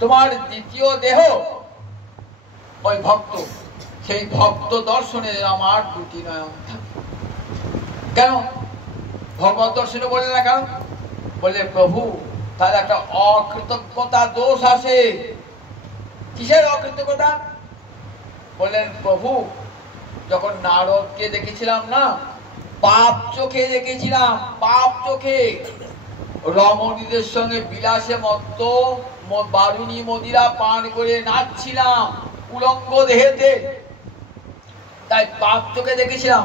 তোমার দ্বিতীয় দেহ ওই ভক্ত, সেই ভক্ত দর্শনে আমার দুটি নয়ন থাকে। কেন ভগবত দর্শনে বলে না কেন? বলে প্রভু তার একটা অকৃতজ্ঞতা দোষ আছে। কিসের অকৃতজ্ঞতা? বললেন প্রভু যখন নারদকে দেখেছিলাম না, পাপ চোখে দেখেছিলাম, পাপ চোখে রমণীদের সঙ্গে বিলাসে মত্ত বারুণী মদিরা পান করে নাচছিলাম উলঙ্গ দেহেতে, তাই পাপ চোখে দেখেছিলাম।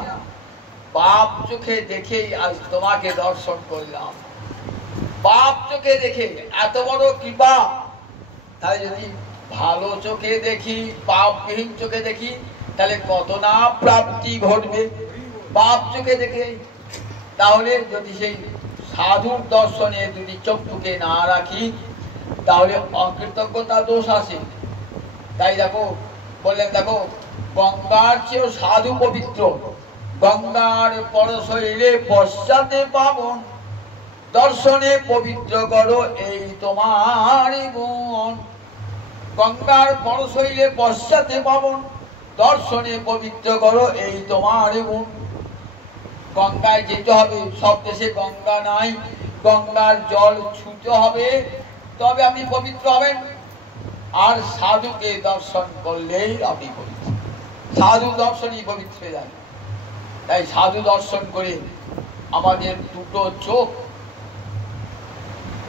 পাপ চোখে দেখেই আজ তোমাকে দর্শন করলাম। পাপ চোখে দেখে এত বড় কৃপা। তাই যদি ভালো চোখে দেখি, পাপবিহীন চোখে দেখি, তাহলে কত না প্রাপ্তি ঘটবে পাপ চোখে দেখে। তাহলে যদি সেই সাধুর দর্শনে যদি চক্ষুকে না রাখি, তাহলে অকৃতজ্ঞতা দোষ আসে। তাই দেখো বললেন, দেখো গঙ্গার চেয়েও সাধু পবিত্র। গঙ্গার পরশৈলে পশ্চাতে পাবন, দর্শনে পবিত্র করো এই তোমার গুণ। গঙ্গার পরশৈলে পশ্চাতে পাবন, দর্শনে পবিত্র করো এই তোমার গুণ। গঙ্গায় যেতে হবে, সব দেশে গঙ্গা নাই, গঙ্গার জল ছুঁতে হবে, তবে আপনি পবিত্র হবেন। আর সাধুকে দর্শন করলেই আপনি পবিত্র, সাধু দর্শনই পবিত্র হয়ে যান। তাই সাধু দর্শন করে আমাদের দুটো চোখ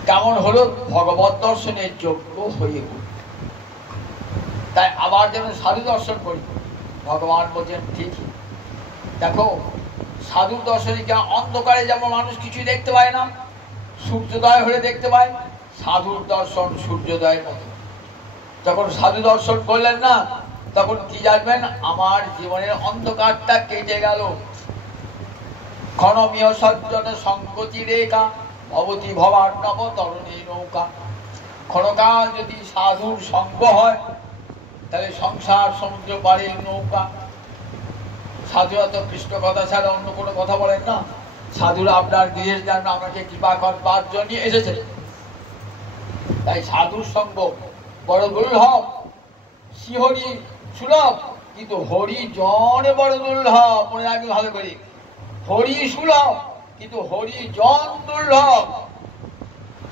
কেমন হলো? ভগবত দর্শনের যোগ্য হয়ে উঠল। তাই আবার যেন সাধু দর্শন করি। ভগবান বলছেন ঠিকই, দেখো সাধু দর্শনে অন্ধকারে যেমন মানুষ কিছুই দেখতে পায় না, সূর্যোদয় হলে দেখতে পায়, সাধুর দর্শন সূর্যোদয়ের মতো। যখন সাধু দর্শন করলেন না, তখন কি জানবেন? আমার জীবনের অন্ধকারটা কেটে গেল। ক্ষণমীয় সজ্জন সংগতি রেখা ভবতি ভবার নব তরণী নৌকা। ক্ষণকাল যদি সাধুর সঙ্গ হয়, তাহলে সংসার সমুদ্র পাড়ের নৌকা। সাধুরা তো কৃষ্ণ কথা ছাড়া অন্য কোনো কথা বলেন না। সাধুরা আপনার গৃহের জন্য আমাকে কৃপা করবার জন্য এসেছে। তাই সাধুর সঙ্গ বড় দুর্লভ। শ্রীহরি সুলভ, কিন্তু হরি জন বড় দুর্লভ। মনে রাখবি ভালো করে, হরি সুলভ কিন্তু হরি জন দুর্লভ।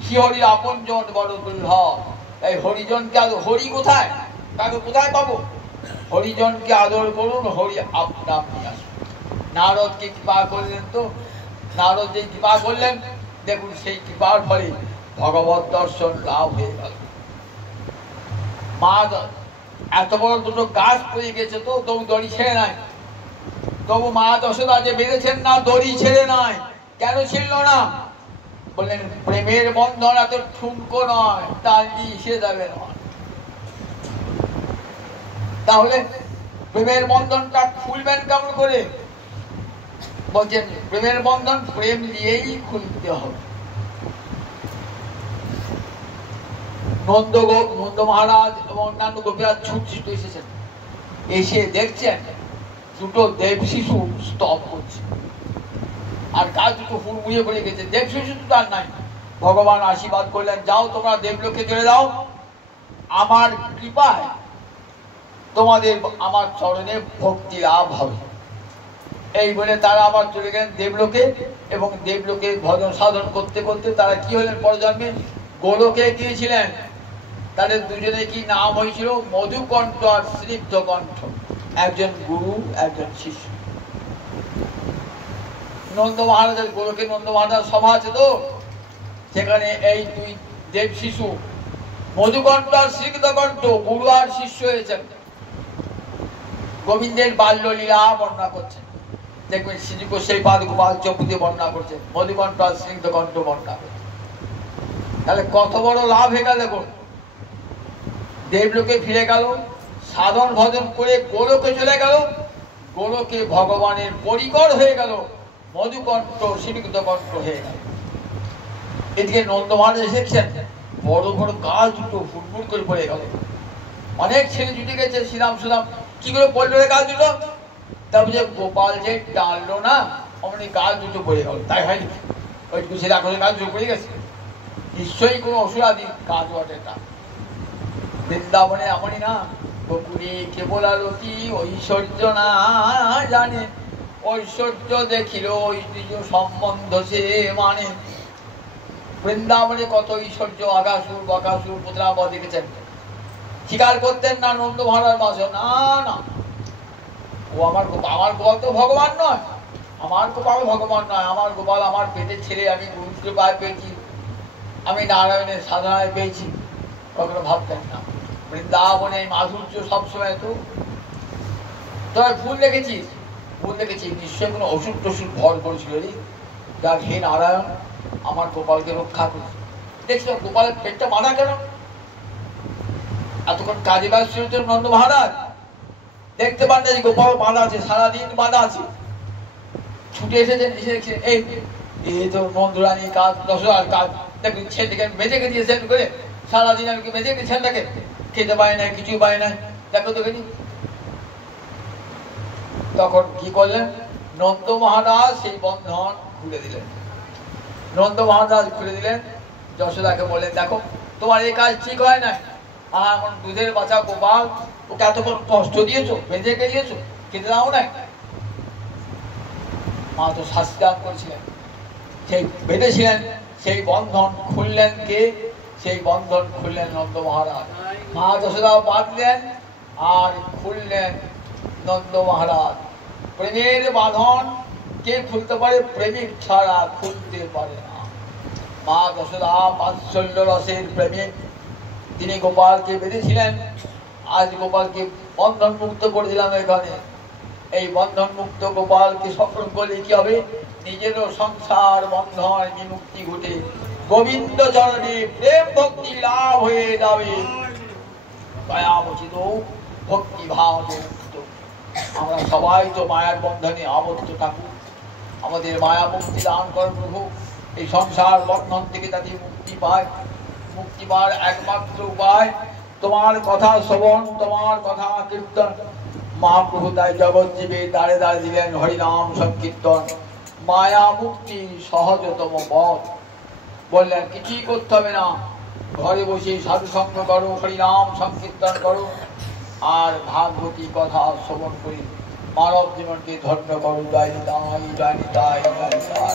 শ্রীহরির আপন জন বড় দুর্লভ। তাই হরিজনকে আদর, হরি কোথায়, তাকে কোথায় পাবো? হরিজনকে আদর করুন, হরি আপনা আপনি আসুন। নারদকে কৃপা করলেন। তো নারদ যে কৃপা করলেন, দেখুন সেই কৃপার ফলে ভগবত দর্শন লাভ হয়ে গেল। মা এত বড় দুটো গাছ পড়ে গেছে, তো তবু দড়ি ছেড়ে নাই। তবু মা যশোদা যে বেঁধেছেন না, দড়ি ছেড়ে নাই। কেন ছিল না? বললেন প্রেমের বন্ধন এত ঠুনকো নয়, তার মিশে যাবে নয়। তাহলে প্রেমের বন্ধনটা খুলবেন কেমন করে? বলছেন প্রেমের বন্ধন প্রেম দিয়েই খুলতে হবে। নন্দ মহারাজ এবং অন্যান্য গোপীরা ছুট এসেছেন, এসে দেখছেন দুটো দেব শিশু স্তব করছে, আর গাছ দুটো হুড়মুড়িয়ে পড়ে গেছে। দেব শিশু তো আর নাই। ভগবান আশীর্বাদ করলেন, যাও তোমরা দেবলোকে চলে যাও, আমার কৃপায় তোমাদের আমার চরণে ভক্তি লাভ হবে। এই বলে তারা আবার চলে গেলেন দেবলোকে, এবং দেবলোকে ভজন সাধন করতে করতে তারা কি হলেন? পরজন্মে গোলকে গিয়েছিলেন। তাদের দুজনে কি নাম হয়েছিল? মধুকণ্ঠ আর স্নিগ্ধকণ্ঠ। একজন গুরু, একজন শিষ্য। নন্দ মহারাজের গোলকে নন্দ মহারাজ সভা আছে, তো সেখানে এই দুই দেব শিশু মধুকণ্ঠ আর স্নিগ্ধকণ্ঠ গুরু আর শিষ্য হয়েছেন, গোবিন্দের বাল্য লীলা বর্ণনা করছেন। দেখবেন শ্রীযুক্ত সেই পাদ গোপাল চৌপতি বর্ণনা করছেন, মধুকণ্ঠ আর স্নিগ্ধকণ্ঠ বর্ণনা করছেন। তাহলে কত বড় লাভ হয়ে গেল! দেখুন দেবলোকে ফিরে গেল, সাধন ভজন করে গোলকে চলে গেল, গোলকে ভগবানের পরিকর হয়ে গেল, মধুকণ্ঠ স্নিগ্ধকণ্ঠ হয়ে গেল। এদিকে নন্দ মহারাজ এসেছেন, বড় বড় গাছ দুটো ফুটফুট করে পড়ে গেল। অনেক ছেলে জুটে গেছে, শ্রীরাম সুরাম কি করে পড়লো রে গাছ দুটো? তারপর যে গোপাল যে টানলো না, অমনি গাছ দুটো পড়ে গেল। তাই হয়নি? ওইটুকু ছেলে এখন গাছ দুটো পড়ে গেছে, নিশ্চয়ই কোনো অসুরাদি গাছ বটে। তা বৃন্দাবনে এমনই না, বকুড়ি কেবল আরতি ঐশ্বর্য না জানে, ঐশ্বর্য দেখিল ঐশ্বর্য সম্বন্ধ সে মানে। বৃন্দাবনে কত ঐশ্বর্য, আগাসুর বকাসুর পুতলা দেখেছেন, স্বীকার করতেন না নন্দ মহারাজ বাস। না না, ও আমার গোপাল তো ভগবান নয়, আমার গোপাল ভগবান নয়, আমার গোপাল আমার পেটের ছেলে, আমি গুরু কৃপায় পেয়েছি, আমি নারায়ণের সাধনায় পেয়েছি, কখনো ভাবতেন না। বৃন্দাবনে মাধুর্য সবসময়। তো তোরা ফুল দেখেছিস? ফুল দেখেছি, নিশ্চয় কোনো ওষুধ টষুধ ভর করেছিল রে, যাক হে নারায়ণ আমার গোপালকে রক্ষা করেছে। দেখছো গোপালের পেটটা বাঁধা কেন? এতক্ষণ কাজে ব্যস্ত ছিলেন নন্দ মহারাজ, দেখতে পান না যে গোপাল বাঁধা আছে, সারাদিন বাঁধা আছে। ছুটে এসেছেন, এসে দেখছেন এই তো নন্দরানী কাজ, দশরার কাজ। দেখুন ছেলেকে মেজেকে দিয়েছেন করে, সারাদিন আমি মেজেকে ছেলেটাকে খেতে পায় না, কিছু পায় না, দেখো তো দেখি। তখন কি করলেন? নন্দ মহারাজ সেই বন্ধন খুলে দিলেন। নন্দ মহারাজ খুলে দিলেন, যশোদাকে বললেন দেখো তোমার এই কাজ ঠিক হয় না, আমার দুধের বাচ্চা গোপাল, ওকে এতক্ষণ কষ্ট দিয়েছো, বেঁধেকে দিয়েছো, খেতে দাও না। মা তো শাস্তি দান করেছিলেন, সেই বেঁধেছিলেন, সেই বন্ধন খুললেন কে? সেই বন্ধন খুললেন নন্দ মহারাজ। মা যশোদা বাঁধলেন আর খুললেন নন্দ মহারাজ। প্রেমের বাঁধন কে খুলতে পারে? প্রেমিক ছাড়া খুলতে পারে না। মা যশোদা বাৎসল্য রসের প্রেমে তিনি গোপালকে বেঁধেছিলেন, আজ গোপালকে বন্ধন মুক্ত করে দিলাম এখানে। এই বন্ধন মুক্ত গোপালকে সফল করলে কি হবে? নিজেরও সংসার বন্ধন বিমুক্তি ঘটে গোবিন্দ চরণে প্রেম ভক্তি লাভ হয়ে যাবে। দয়াবচিত ভক্তি ভাব মুক্ত। আমরা সবাই তো মায়ার বন্ধনে আবদ্ধ থাকুক, আমাদের মায়া মুক্তি দান কর প্রভু। এই সংসার বন্ধন থেকে যাতে মুক্তি পায়, মুক্তি পাওয়ার একমাত্র উপায় তোমার কথা শ্রবণ, তোমার কথা কীর্তন। মহাপ্রভু তাই জগৎজীবে দাঁড়ে দাঁড়ে দিলেন হরিনাম সংকীর্তন, মায়া মুক্তি সহজতম পথ। বললেন কিছুই করতে হবে না, ঘরে বসে সাধু সঙ্গ করো, হরিনাম সংকীর্তন করো, আর ভাগবতী কথা শ্রবণ করি মানব জীবনকে ধন্য করো। জয় নিতাই, জয় নিতাই, জয় নিতাই।